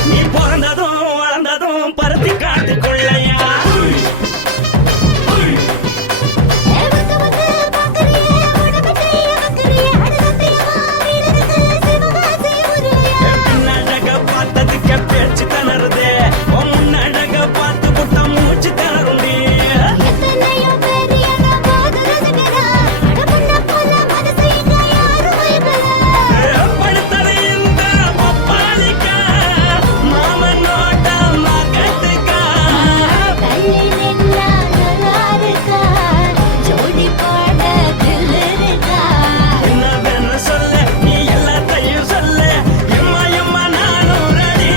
நீ பிறந்ததும் வளர்ந்ததும் பருத்தி காட்டுக்குள்ளையா. வந்து வந்து பார்க்கறியே உடம்பு செய்ய வைக்கறியே அடுத்தத்தையமா வீரருக்கு சிவகாசி உருளையா. பின்னழக பார்த்ததுக்கு பேச்சு திணறுது உன் முன்னழக பார்த்து புட்ட மூச்சு திணறுண்டி. எத்தனையோ பேர் என்ன போது ரசிக்கிறா. அடமுன்ன போல மனசை இங்க யாரும் வைக்கல. படுத்தது இந்த பப்பாளிக்கா மாமன் நோட்ட மகத்துக்கா. தள்ளி நின்னா நல்லா இருக்கா. ஜோடி பாட தில் இருக்கா. என்னவென்னு சொல்ல நீ எல்லாத்தையும் சொல்ல. எம்மா எம்மா நானும் ரெடி.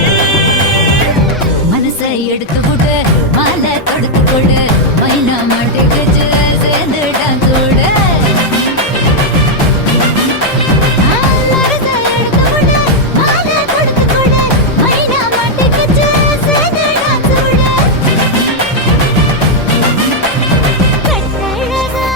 மனசை எடுத்து விடு மாலை தொடுத்து கொடு மைனா மாட்டிக்கிச்சு சேர்ந்து டான்ஸ் விடு. மனசை எடுத்து விடு மாலை தொடுத்து கொடு மைனா மாட்டிக்கிச்சு சேர்ந்து டான்ஸ் விடு. கட்டழகா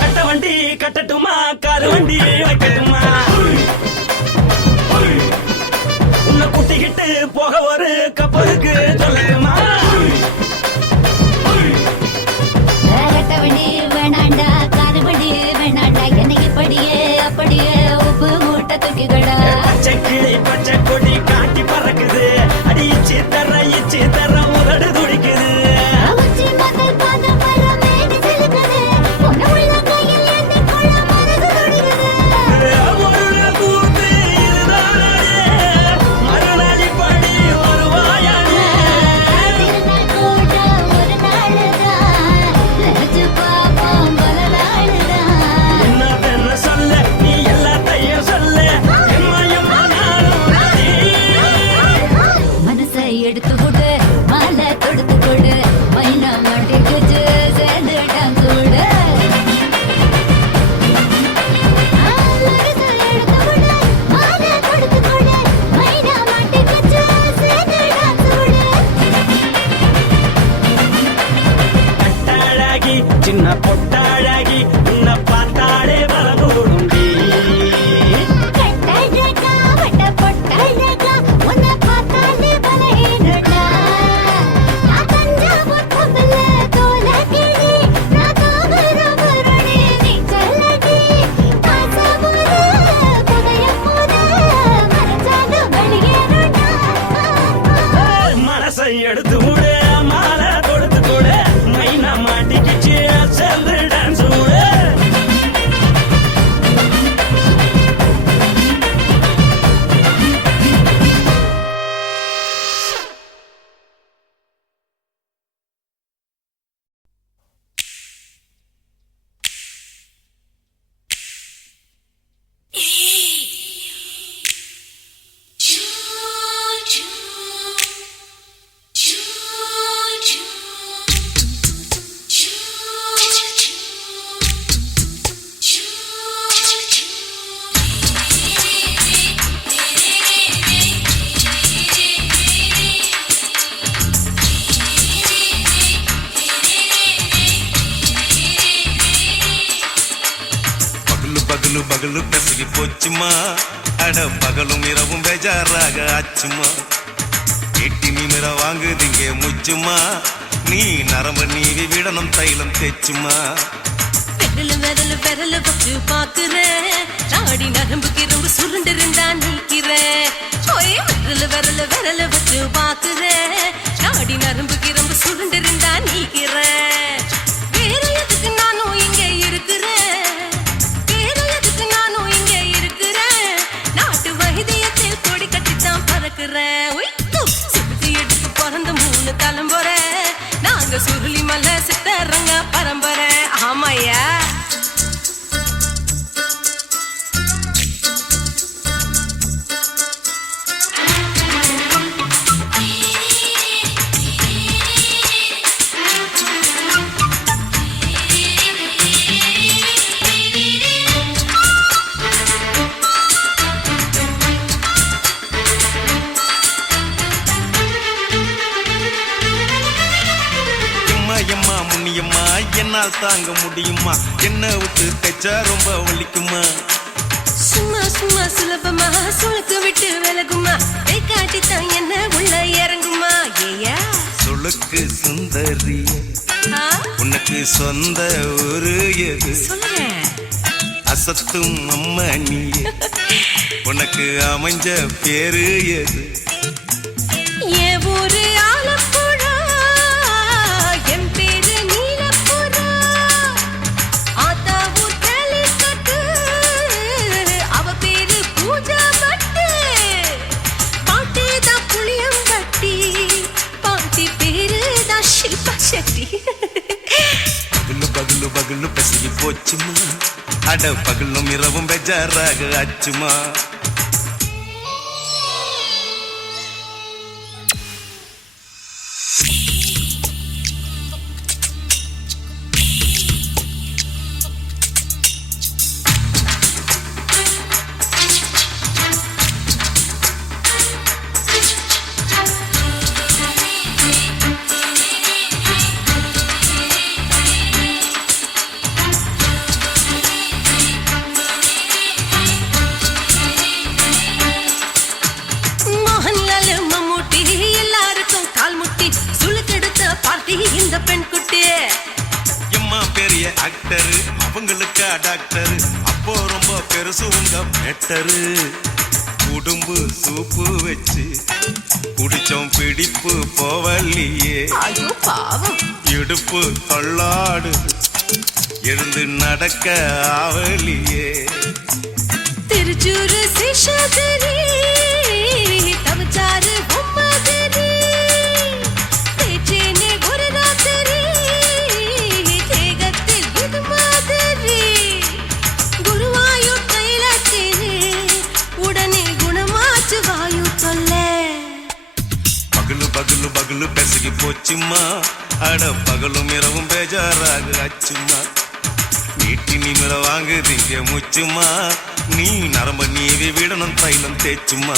கட்ட வண்டி கட்டட்டுமா காரு வண்டி வைக்கட்டுமா. உன்னை கூட்டிக்கிட்டு போக ஒரு கப்பலுக்கு சொல்லட்டுமா. கட்டவண்டி வேணாண்டா காதுபடி வேணாண்டா எனக்கு படியே அப்படியே உப்பு மூட்டை தூக்கிக்கடா. பச்சை கிளி பச்சை கொடி காட்டி பறக்குது அடிச்சு தர உதடு துடிக்குது. உச்சி முதல் பாதம் வர மேனி சிலுக்குது. உன்னை உள்ள கையில் ஏந்தி கொள்ள மனசு துடிக்குது. ஒரு கூத்து இதுதானே மறுநாளி படி வருவாயானே. திருநாள் கூட ஒரு நாளுதான் நினைச்சு பார்ப்போம் பல நாளுதான். என்னவென்னு சொல்ல நீ எல்லாத்தையும் சொல்ல. எம்மா எம்மா நானும் ரெடி. மனசை எடுத்து விடு மாலை தொடுத்து கொடு மைனா மாட்டிக்கிச்சு சேர்ந்து டான்ஸ் விடு. மனசை எடுத்து விடு மாலை தொடுத்து கொடு மைனா மாட்டிக்கிச்சு சேர்ந்து டான்ஸ் விடு. கட்டழகி சின்ன பொட்டழகி உன்னை பார்த்தாலே பலம் கூடுண்டி. கட்டழகா வட்ட பொட்டழகா உன்னை பார்த்தாலே பலஹீனண்டா. நான் தஞ்சாவூர் கவிலே தோலகிரி நான் தாமர பரணி நீ ஜல்லடி. ஆசைவோடு பகைய போல மறைச்சாலும் வெளியேறாடா. மனசை எடுத்து விடு மாலை கொடுத்து கொடு மைனா மாட்டிக்கிச்சு சேர்ந்து டான்ஸ் விடு. பகலு பகலு பெசகி போச்சுமா அட பகலும் இரவும் பேஜாராக ஆச்சுமா எட்டி நிமிர வாங்குதிங்க முச்சுமா நீ நரம்பு நீவி விடணும் தைலம் தேச்சுமா விரல விரல விரல வச்சு பாக்குறேன் நாடி நரம்புக்கு ரொம்ப சுருண்டு இருந்தா நீக்கிறேன் விரல விரல விரல வச்சு பாக்குறேன் நாடி நரம்புக்கு ரொம்ப சுருண்டு இருந்தா நீக்கிறேன் வேற எதுக்கு நானும் இங்க இருக்கிறேன் வேற எதுக்கு நானும் இங்க இருக்கிறேன் நாட்டு வைத்தியத்தில் கொடி கட்டித்தான் பறக்கிறேன் சுத்தி எடுத்து பிறந்த 3 தலைமுறை நாங்க சுருளி மலை சித்தரங்க பரம்பரை ஆமாயா எம்மா முன்னியம்மா என்னால் தாங்க முடியுமா என்ன விட்டு தைச்சா ரொம்ப வலிக்குமா சும்மா சும்மா சுலபமா சுளுக்கு விட்டு விலகுமா கை காட்டித்தான் என்ன உள்ள இறங்குமா ஏயா சுளுக்கு சுந்தரி உனக்கு சொந்த ஊரு எது சொல்றேன் அசத்தும் அம்மா நீ உனக்கு அமைஞ்ச பேரு எது என் ஊரு ஆலப்புழா என் பேரு நீலப்புறா ஆத்தா ஊர் கேலிக்கட்டு அவ பேரு பூஜா பட்டு பாட்டி தான் புளியம்பட்டி பாட்டி பேரு தான் ஷில்பா செட்டி பகலு பகலு பகலு பெசகி போச்சுமா அட பகலும் இரவும் பெஜாராக ஆச்சுமா மோகன்லால் மம்மூட்டி எல்லாருக்கும் கால் முட்டி சுளுக்கெடுத்த பார்ட்டி இந்த பெண் குட்டி எம்மா பெரிய ஆக்டரு அவங்களுக்கா டாக்டரு அப்போ ரொம்ப பெருசு உங்க மேட்டரு உடும்பு சூப்பு வச்சு குடிச்சோம் பிடிப்பு போவல்லையே ஐயோ பாவம் இடுப்பு தள்ளாடு எழுந்து நடக்க ஆவலியே திருச்சூரு சிஷாதிரி தவச்சாரு பொம்மதிரி பேச்சேனே ஒரு ராத்திரி தேகத்தில் இது மாதிரி குருவாயூர் தைலத்தினே உடனே குணமாச்சு வாயு சொல்ல பகலு பகலு பகலு பெசகி போச்சுமா அட பகலும் இரவும் பேஜாராக ஆச்சுமா நீட்டி நிமிர வாங்குதிங்க முச்சுமா நீ நரம்ப நீவி விடணும் தைலம் தேச்சுமா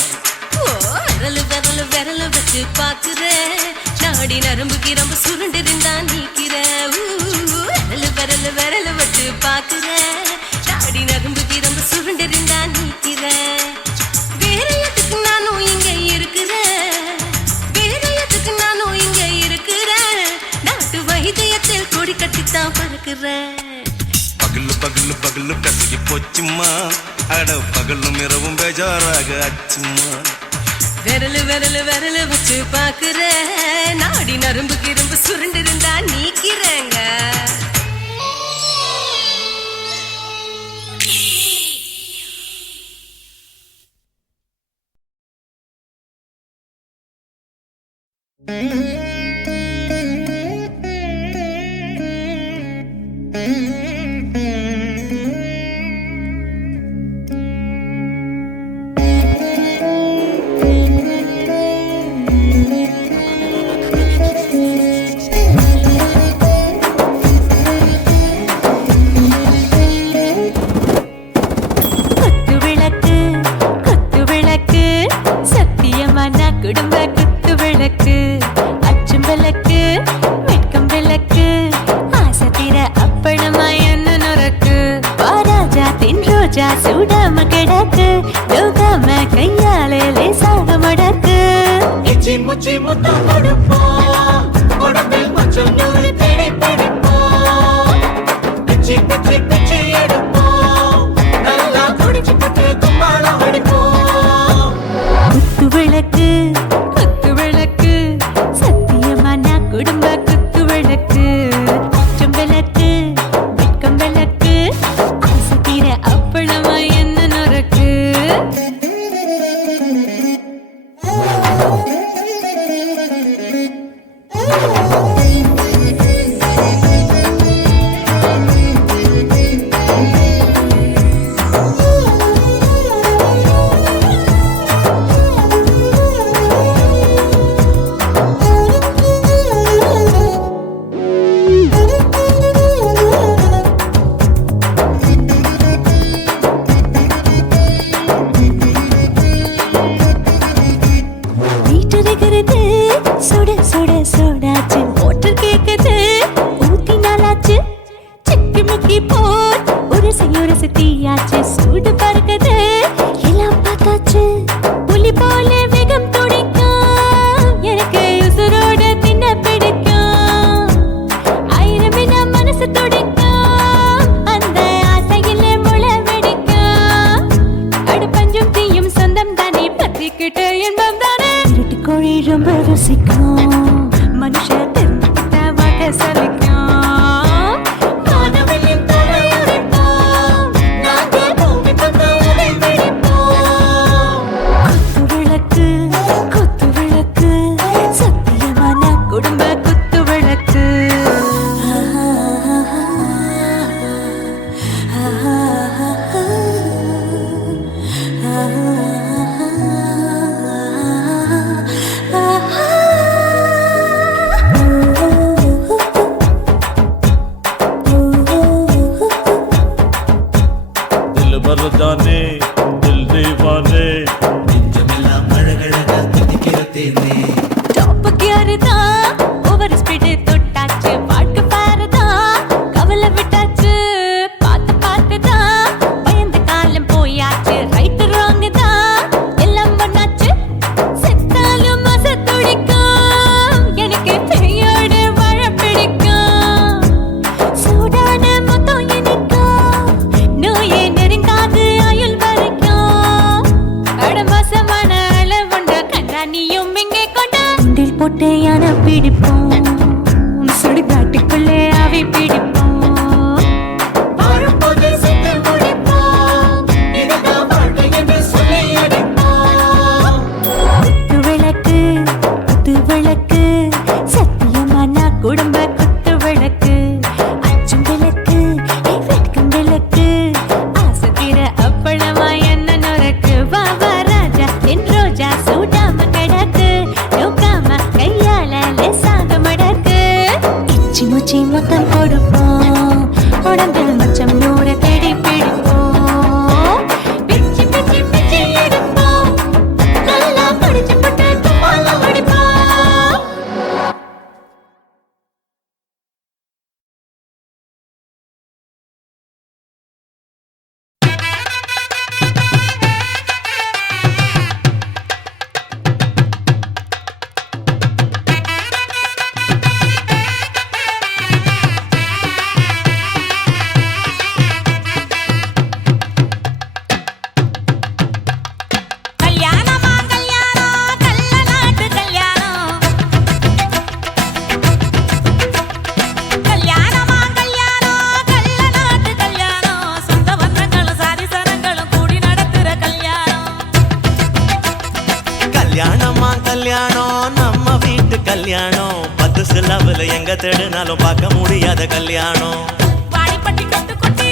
விரலு விரலு விரலு வச்சு பாக்குறேன் நாடி நரம்புக்கு ரொம்ப சுருண்டு இருந்தா நீக்கிறேன் விரலு விரலு விரலு வச்சு பாக்குறேன் நாடி நரம்புக்கு ரொம்ப சுருண்டு இருந்தா நீக்கிறேன் வேற எதுக்கு நானும் இங்க இருக்கிறேன் வேற எதுக்கு நானும் இங்க இருக்கிறேன் நாட்டு வைத்தியத்தில் கொடி கட்டித்தான் பறக்கிறேன் பகலு பகலு பகலு பெசகி போச்சுமா அட பகலும் இரவும் பேஜாராக ஆச்சுமா விரலு விரலு விரலு வச்சு பாக்குறேன் நாடி நரம்புக்கு ரொம்ப சுருண்டு இருந்தா நீக்கிறேங்க இச்சி முச்சி முத்தம் கொடுப்போம் உடம்பில் கொஞ்சம் நூறு தேடி பிடிப்போம் பிச்சி பிச்சி பிச்சி எடுப்போம் நல்லா குடிச்சு புட்டு கும்பாலம் அடிப்போம் குத்து விளக்கு குத்து விளக்கு சத்தியமான குடும்ப குத்து விளக்கு கொஞ்சம் விளக்கு வெட்கம் விளக்கு ஆசை தீர அப்பளமா என்ன நொறுக்கு வீட்டிருக்கிறது சுட சுட சோடாச்சு மோட்டர் கேக்குது ஊத்தி நாளாச்சு சிக்கி முக்கி போர் உரசி தீயாச்சு சூடு பறக்குது எல்லாம் பார்த்தாச்சு புலி போல வேகம் துடிக்கும் எனக்கு உசுரோட தின்ன பிடிக்கும் ஆயிரம் மனசு துடிக்கும் அந்த ஆசையில முளை வெடிக்கும் அடுப்பஞ்சும் தீயும் சொந்தம் தானே பத்திக்கிட்டு இன்பம் தானே இருட்டு கோழி ரொம்ப ருசிக்கும் மனுஷ தெரிஞ்சுக்கிட்ட வாக்க சலிக்கும் காணவனின் தலையுடைப்போம் நாங்க பூமி பந்த உடை வெடிப்போம் குத்து விளக்கு சத்தியமான குடும்ப குத்து விளக்கு दिल भर जाने दिल दीवाने நெஞ்சமெல்லாம் அழகழகா தித்திக்கிறதேனே டாப் கியர் தான் ஓவர் ஸ்பீடு தொட்டாச்சு வாழ்க்கை பாரு தான் கவலை விட்டாச்சு பார்த்து தான் பயந்து காலம் போயாச்சு ரைட் ராங் தான் எல்லாம் பண்ணாச்சு செத்தாலும் மச துடிக்கும் எனக்கு பெரியோட வாழ பிடிக்கும் சூடான மொத்தம் எனக்கும் நோயே நெருங்காது ஆயுள் வரைக்கும் அடமாசமான அளவுண்ட கண்டா நீயும் இங்கே கொண்டா உண்டில் போட்டு யானை பிடிப்போம் சுடுகாட்டுக்குள்ளே அவை பிடிப்போம் வாழும்போது செத்து முடிப்போம் இதுதான் வாழ்க்கை என்று சொல்லி அடிப்போம் குத்து விளக்கு சத்தியமான குடும்ப குத்து விளக்கு அச்சும் விளக்கு வெட்கம் விளக்கு ஆசை தீர அப்பளமா என்ன நொறுக்கு வா வா ராஜா என் ரோஜா சூடாம கிடக்கு நோக்காம கையால லேசாக மடக்கு இச்சி முச்சி மொத்தம் கொடுப்போம் உடம்பில் மச்சம் நூறு தேடி பிடிப்போம் பிச்சி பிச்சி பிச்சி எடுப்போம் நல்லா படிச்சு போட்டு கும்பாலம் அடிப்போம் கல்யாணமா கல்யாணம் கள்ள நாட்டு கல்யாணம் கல்யாணமா கல்யாணம் கள்ள நாட்டு கல்யாணம் சொந்த பந்தங்களும் சாதி சனங்களும் கூடி நடத்துற கல்யாணம் கல்யாணமா கல்யாணம் நம்ம வீட்டு கல்யாணம் 10 சிலவுல எங்க தேடினாலும் பார்க்க முடியாத கல்யாணம் வாடிப்பட்டி கட்டு கொட்டி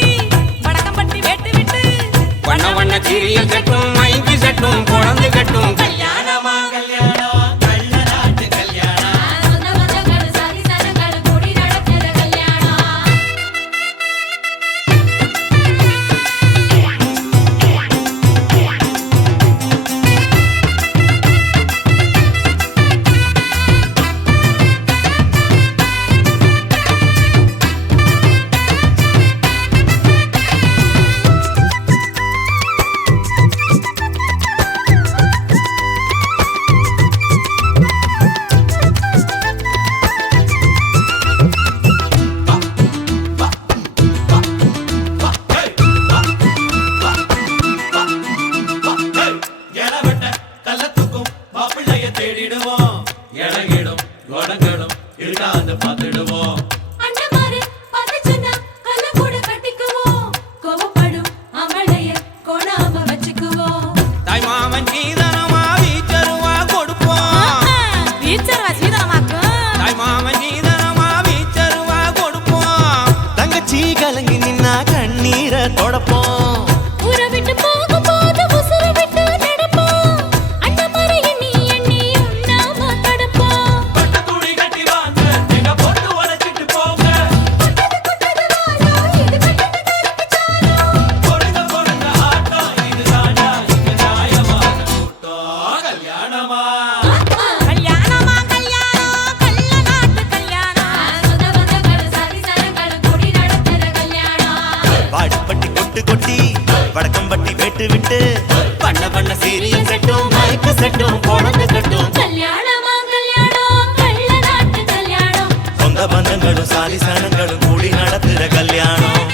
வடக்கம் பட்டி வெட்டு விட்டு வண்ண வண்ண சீரியல் செட்டும் மைக்கு செட்டும் குழந்தை கட்டும் கல்யாணமா கல்யாணம் கள்ள நாட்டு கல்யாணம் சொந்த பந்தங்களும் சாதி சனங்களும் கூடி நடத்துற கல்யாணம் மாப்பிள்ளைய தேடிடுவோம் இளங்கிடும் குணங்களும் இருக்கான்னு பார்த்துடுவோம் அண்ணமாரு பதச்சனா கல்ல கூட கட்டிக்குவோம் கோவப்படும் அமளைய கோணாம வச்சுக்குவோம் தாய் மாமன் சீதனமா வீச்சருவா கொடுப்போம் வீச்சரவா சீதனமாக்கு தாய் மாமன் சீதனமா வீச்சருவா கொடுப்போம் தங்கச்சி கலங்கி நின்னா கண்ணீரை தொடப்போம் ஊரை விட்டு போகும்போது உசுர விட்டு நடப்போம் அண்ணமாரு எண்ணி எண்ணி உண்ணாம தடுப்போம் பட்டு துணி கட்டி வாங்க எங்க பொண்ணு உழைச்சிட்டு போங்க பொருங்க பொருங்க ஆட்டம் இதுதானா இங்க நியாயமான கூட்டம் கல்யாணமா கல்யாணமா கல்யாணம் கள்ள நாட்டு கல்யாணம் சொந்தபந்தங்கள் சாதி சரங்கள் கூடி நடத்துற கல்யாணம் வாடிப்பட்டி கொட்டு கொட்டி வடக்கம்பட்டி வெட்டு விட்டு பண்ண பண்ண சீரியல் செட்டும் மைக்கு செட்டும் குழந்தை கட்டும் கல்யாணமா கல்யாணம் கள்ள நாட்டு கல்யாணம் சொந்த பந்தங்களும் சாதி சனங்களும் கூடி நடத்துற கல்யாணம்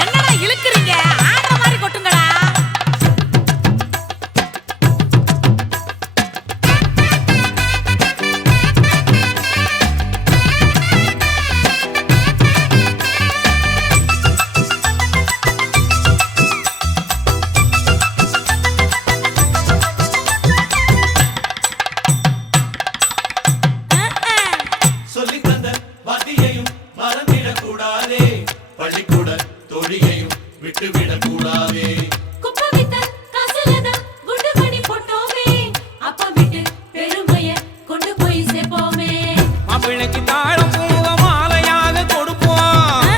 என்னடா இழுக்குறீங்க ஆடுற மாதிரி கொட்டுங்கடா சொல்லி தந்த வாத்தியையும் மறந்திடக்கூடாதே பள்ளிக்கூட தொழியையும் விட்டுவிடக்கூடாதே குப்பை வித்த காசுலத குண்டு மணி போட்டோமே அப்பா விட்டு பெருமைய கொண்டு போய் சேர்ப்போமே மாப்பிள்ளைக்கு தாழம் பூவ மாலையாக கொடுப்போம்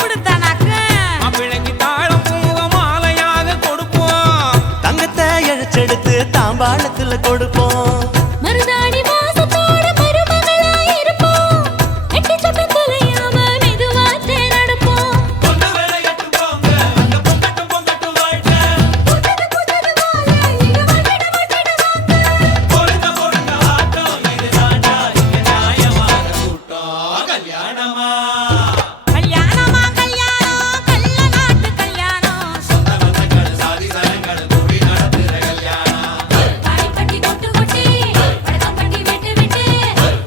முடித்தானாக்கு மாப்பிள்ளைக்கு தாழம் பூவ மாலையாக கொடுப்போம் தங்கத்தை இழைச்செடுத்து தாம்பாளத்துல கொடுப்போம் மருதாணி வாசத்தோட மருமகளா இருப்போம் எட்டி சத்தம் தொலையாம மெதுவாத்தே நடப்போம் பொண்ணு விளையாட்டு போங்க அங்க பொங்கட்டும் பொங்கட்டும் வாழ்க்கை பொருங்க பொருங்க ஆட்டம் இதுதானா இங்க நியாயமான கூட்டம் கல்யாணமா கல்யாணமா கல்யாணம் கள்ள நாட்டு கல்யாணம் சொந்த பந்தங்கள் சாதி சனங்கள் கூடி நடத்துற கல்யாணம் தாடிப்பட்டி கொட்டு கொட்டி வடக்கம்பட்டி விட்டு விட்டு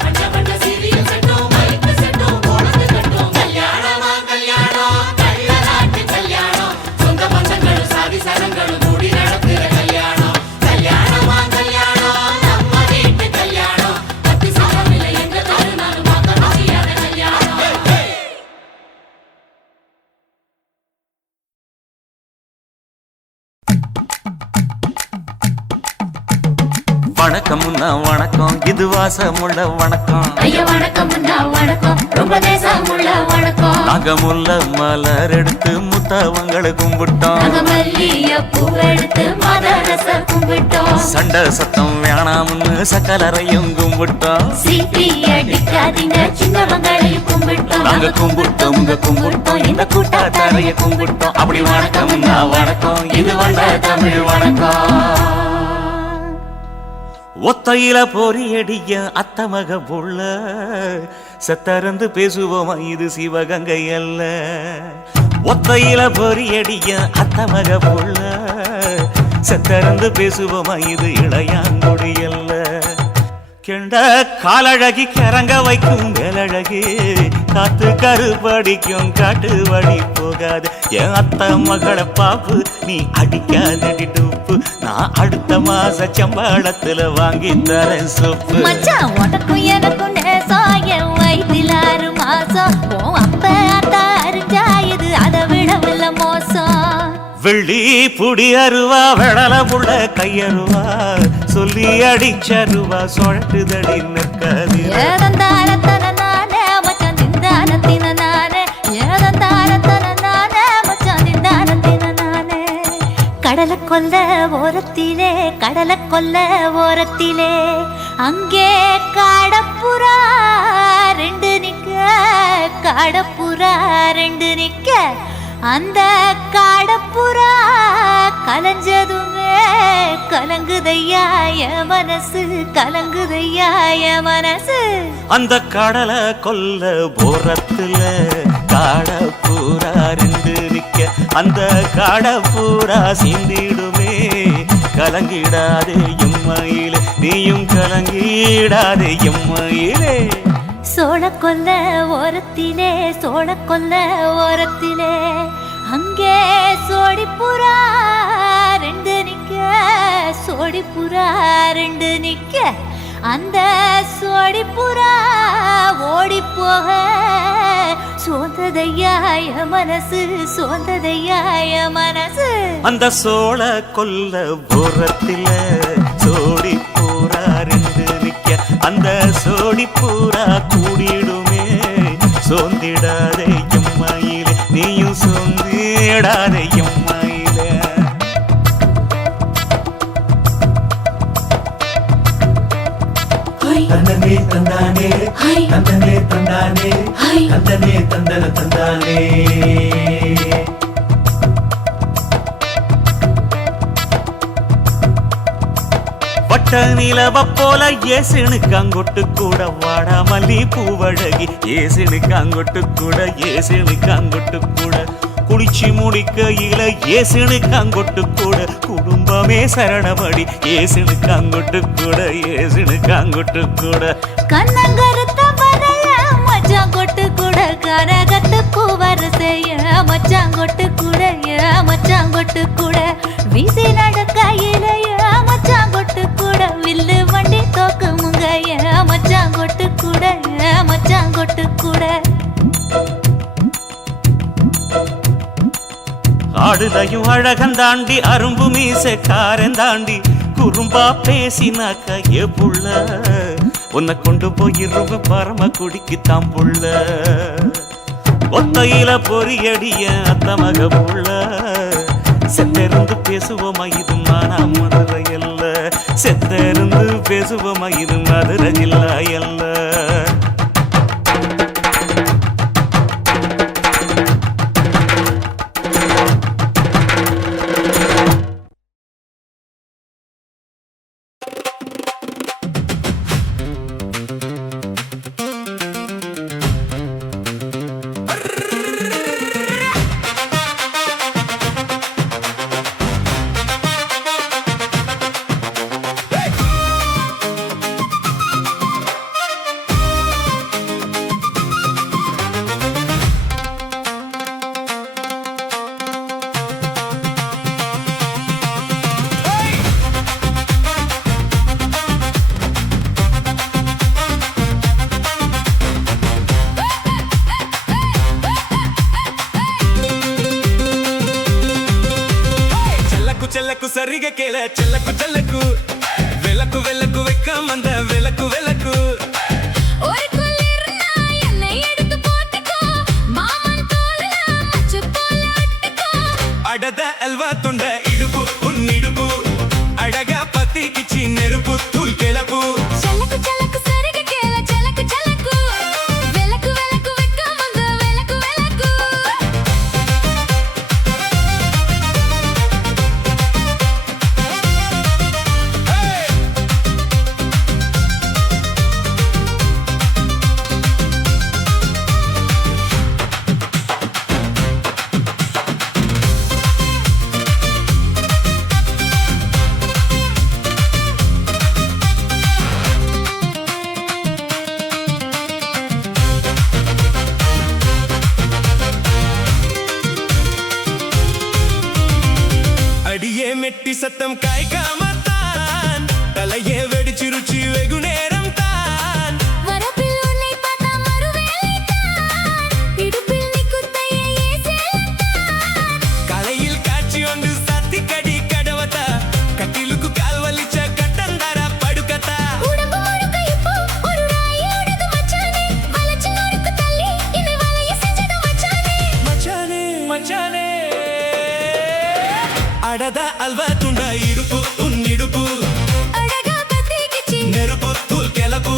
பண்ண பண்ண சீரியல் செட்டும் மைக்கு செட்டும் குழந்தை கட்டும் கல்யாணமா கல்யாணம் கள்ள நாட்டு கல்யாணம் சொந்த பந்தங்கள் சாதி சனங்கள் கூடி நடத்துற கல்யாணம் கல்யாணமா கல்யாணம் நம்ம வீட்டு கல்யாணம் பத்தி சாரமில்லை எங்க தருணாலும் பார்க்க முடியாத கல்யாணம் வணக்கம்னா வணக்கம் இது வாசமுள்ள வணக்கம் ஐயா வணக்கம் வணக்கம் ரொம்ப தேசமுள்ள வணக்கம் நாங்க முல்ல மலர் எடுத்து முத்தவங்களை கும்பிட்டோம் நாங்க மல்லிய பூவெடுத்து மதரச கும்பிட்டோம் சண்டை சத்தம் வேணாம்னு சக்கலரையும் கும்பிட்டோம் சீட்டி அடிக்காதீங்க சின்னவங்களையும் கும்பிட்டோம் நாங்க கும்பிட்டோம் உங்க கும்பிட்டோம் இந்த கூட்டாத்தாரைய கும்பிட்டோம் அப்படி வணக்கம்னா வணக்கம் இது வந்த தமிழ் வணக்கம் ஒத்தையில பொறியடிய அத்தமக புள்ள செத்தறந்து பேசுவோமா இது சிவகங்கை அல்ல ஒத்தையில பொறியடிய அத்தமக புள்ள செத்தறந்து பேசுவோமா இது இளையாங்குடி அல்ல கெண்ட காலழகி கிறங்க வைக்கும் வேலழகி காத்து கருப்படிக்கும் காட்டு வழி போகாது என் அத்த மகளை பாப்பு நீ அடிக்காதடி டூப்பு நான் அடுத்த மாச சம்பளத்துல வாங்கி தரேன் சோப்பு மச்சான் உனக்கும் எனக்கும் நேசம் என் வயிற்றில் 6 மாசம் உன் அப்ப அத்தா அறிஞ்சா இது அதை விடவில்லை மோசம் வெள்ளி புடி அருவா வெடல புள்ள கையருவா சொல்லி அடிச்சருவா சொழட்டுதடி நிற்காது ஏதந்தாரத்தன நானே மச்சான் திண்டானத்தின நானே ஏதந்தாரத்தன நானே மச்சான் திண்டானத்தின நானே கடலை கொல்ல ஓரத்திலே கடலை கொல்ல ஓரத்திலே அங்கே காடப்புறா 2 நிக்க காடப்புறா 2 நிக்க அந்த காடப்புறா கலஞ்சதுமே கலங்குதையா என் மனசு கலங்குதையா என் மனசு அந்த கடலை கொல்ல போரத்துல காடப்புறா அந்த காட பூரா சிந்திடுமே. கலங்கிடாதே எம்மையிலே, நீயும் கலங்கிடாதே எம்மையிலே. சோழக்கொல்ல ஓரத்திலே சோழக்கொல்ல ஓரத்திலே அங்கே சோடிப்புறா ரெண்டு நிக்க, சோடிப்புறா ரெண்டு நிக்க, அந்த சோடிப்புறா ஓடி போக சோந்ததையாய மனசு, சோந்ததையாய மனசு. அந்த சோழ கொல்ல ஓரத்தில சோடி பூரா ரெண்டு நிக்க, அந்த சோடி பூரா கூடிடுமே. சோந்திடாதே எம்மையிலே, நீயும் சோந்திடாதே எம்மையிலே. தந்தனே தந்தானே தந்தனே தந்தானே தந்தனே தந்தன தந்தானே. வட்ட நிலவ போல ஏசுனுக்காங்கொட்டு கூட வாடா மல்லி பூவழகி. ஏசுனுக்காங்கொட்டு கூட ஏசுனுக்காங்கொட்டு கூட குளிச்சு முடிக்கையில ஏசுனுக்காங்கொட்டு கூட குடும்பமே சரணபடி. ஏசுனுக்காங்கொட்டு கூட ஏசுனுக்காங்கொட்டு கூட கண்ணங்கருத்த வரைய மச்சாங்கொட்டு கூட கரகத்து பூவரசைய மச்சாங்கொட்டு கூட மச்சாங்கொட்டு கூட வீசி நடக்கையிலைய மச்சாங்கொட்டு கூட வில்லு வண்டி தோக்கு முங்கைய மச்சாங்கொட்டு கூட மச்சாங்கொட்டு கூட. ஆடுதையும் அழகந்தாண்டி அரும்பு மீசக்காரன் தாண்டி குறும்பா பேசினாக்க ஏ புள்ள, உன்னை கொண்டு போயிருவ பரம குடிக்கு தாம்புள்ள. ஒத்தையில பொறியடிய அத்த மக புள்ள, செத்திருந்து பேசுவோமா இது மானா மதுரை அல்ல, செத்திருந்து பேசுவோமா இது மதுரை ஜில்லா அல்ல. చెల్లకు సరిగా కేల చెల్లకు చెల్లకు వెలకు వెలకు వెక్కం அந்த వెలకు వెలకు. ஒரு குளிர்னா என்னை எடுத்து போட்டுக்கோ, மாமன் தோளுல மச்சு போல அட்டுக்கோ. அடத அல்வா தொண்ட இடுப்பு உன்னிடுப்பு அழகா பத்திக்கிச்சி நெருப்பு தூள் கிளப்பு. செல்லக்கு செல்லக்கு சரிக கேள செல்லக்கு செல்லக்கு வெலக்கு வெலக்கு வெக்கம் அந்த வெலக்கு வெலக்கு. அடியே மெட்டி சத்தம் காய்க்காமத்தான் தலையே வெடிச்சு ருச்சி வெகு நேரம் தான். வரப்பில் உன்னை பார்த்தா மறுவேளை தான், இடுப்பில் நீ குத்தையே சேலத்தான். கலையில் காட்சி ஒன்று சத்தி கடி கடவத்தா கட்டிலுக்கு கால் வலிச்ச கட்டந்தார படுக்கத்தா. உடம்பு முழுக்க இப்போ ஒரு ராயோடது மச்சானே, வளைச்சு நொறுக்கு தள்ளி என்னை வளைய செஞ்சது மச்சானே. மச்சானே மச்சானே அடத அல்வா துண்டா இடுப்பு உன்னிடுப்பு அழகா பத்திக்கிச்சி நெருப்பு தூள் கிளப்பு.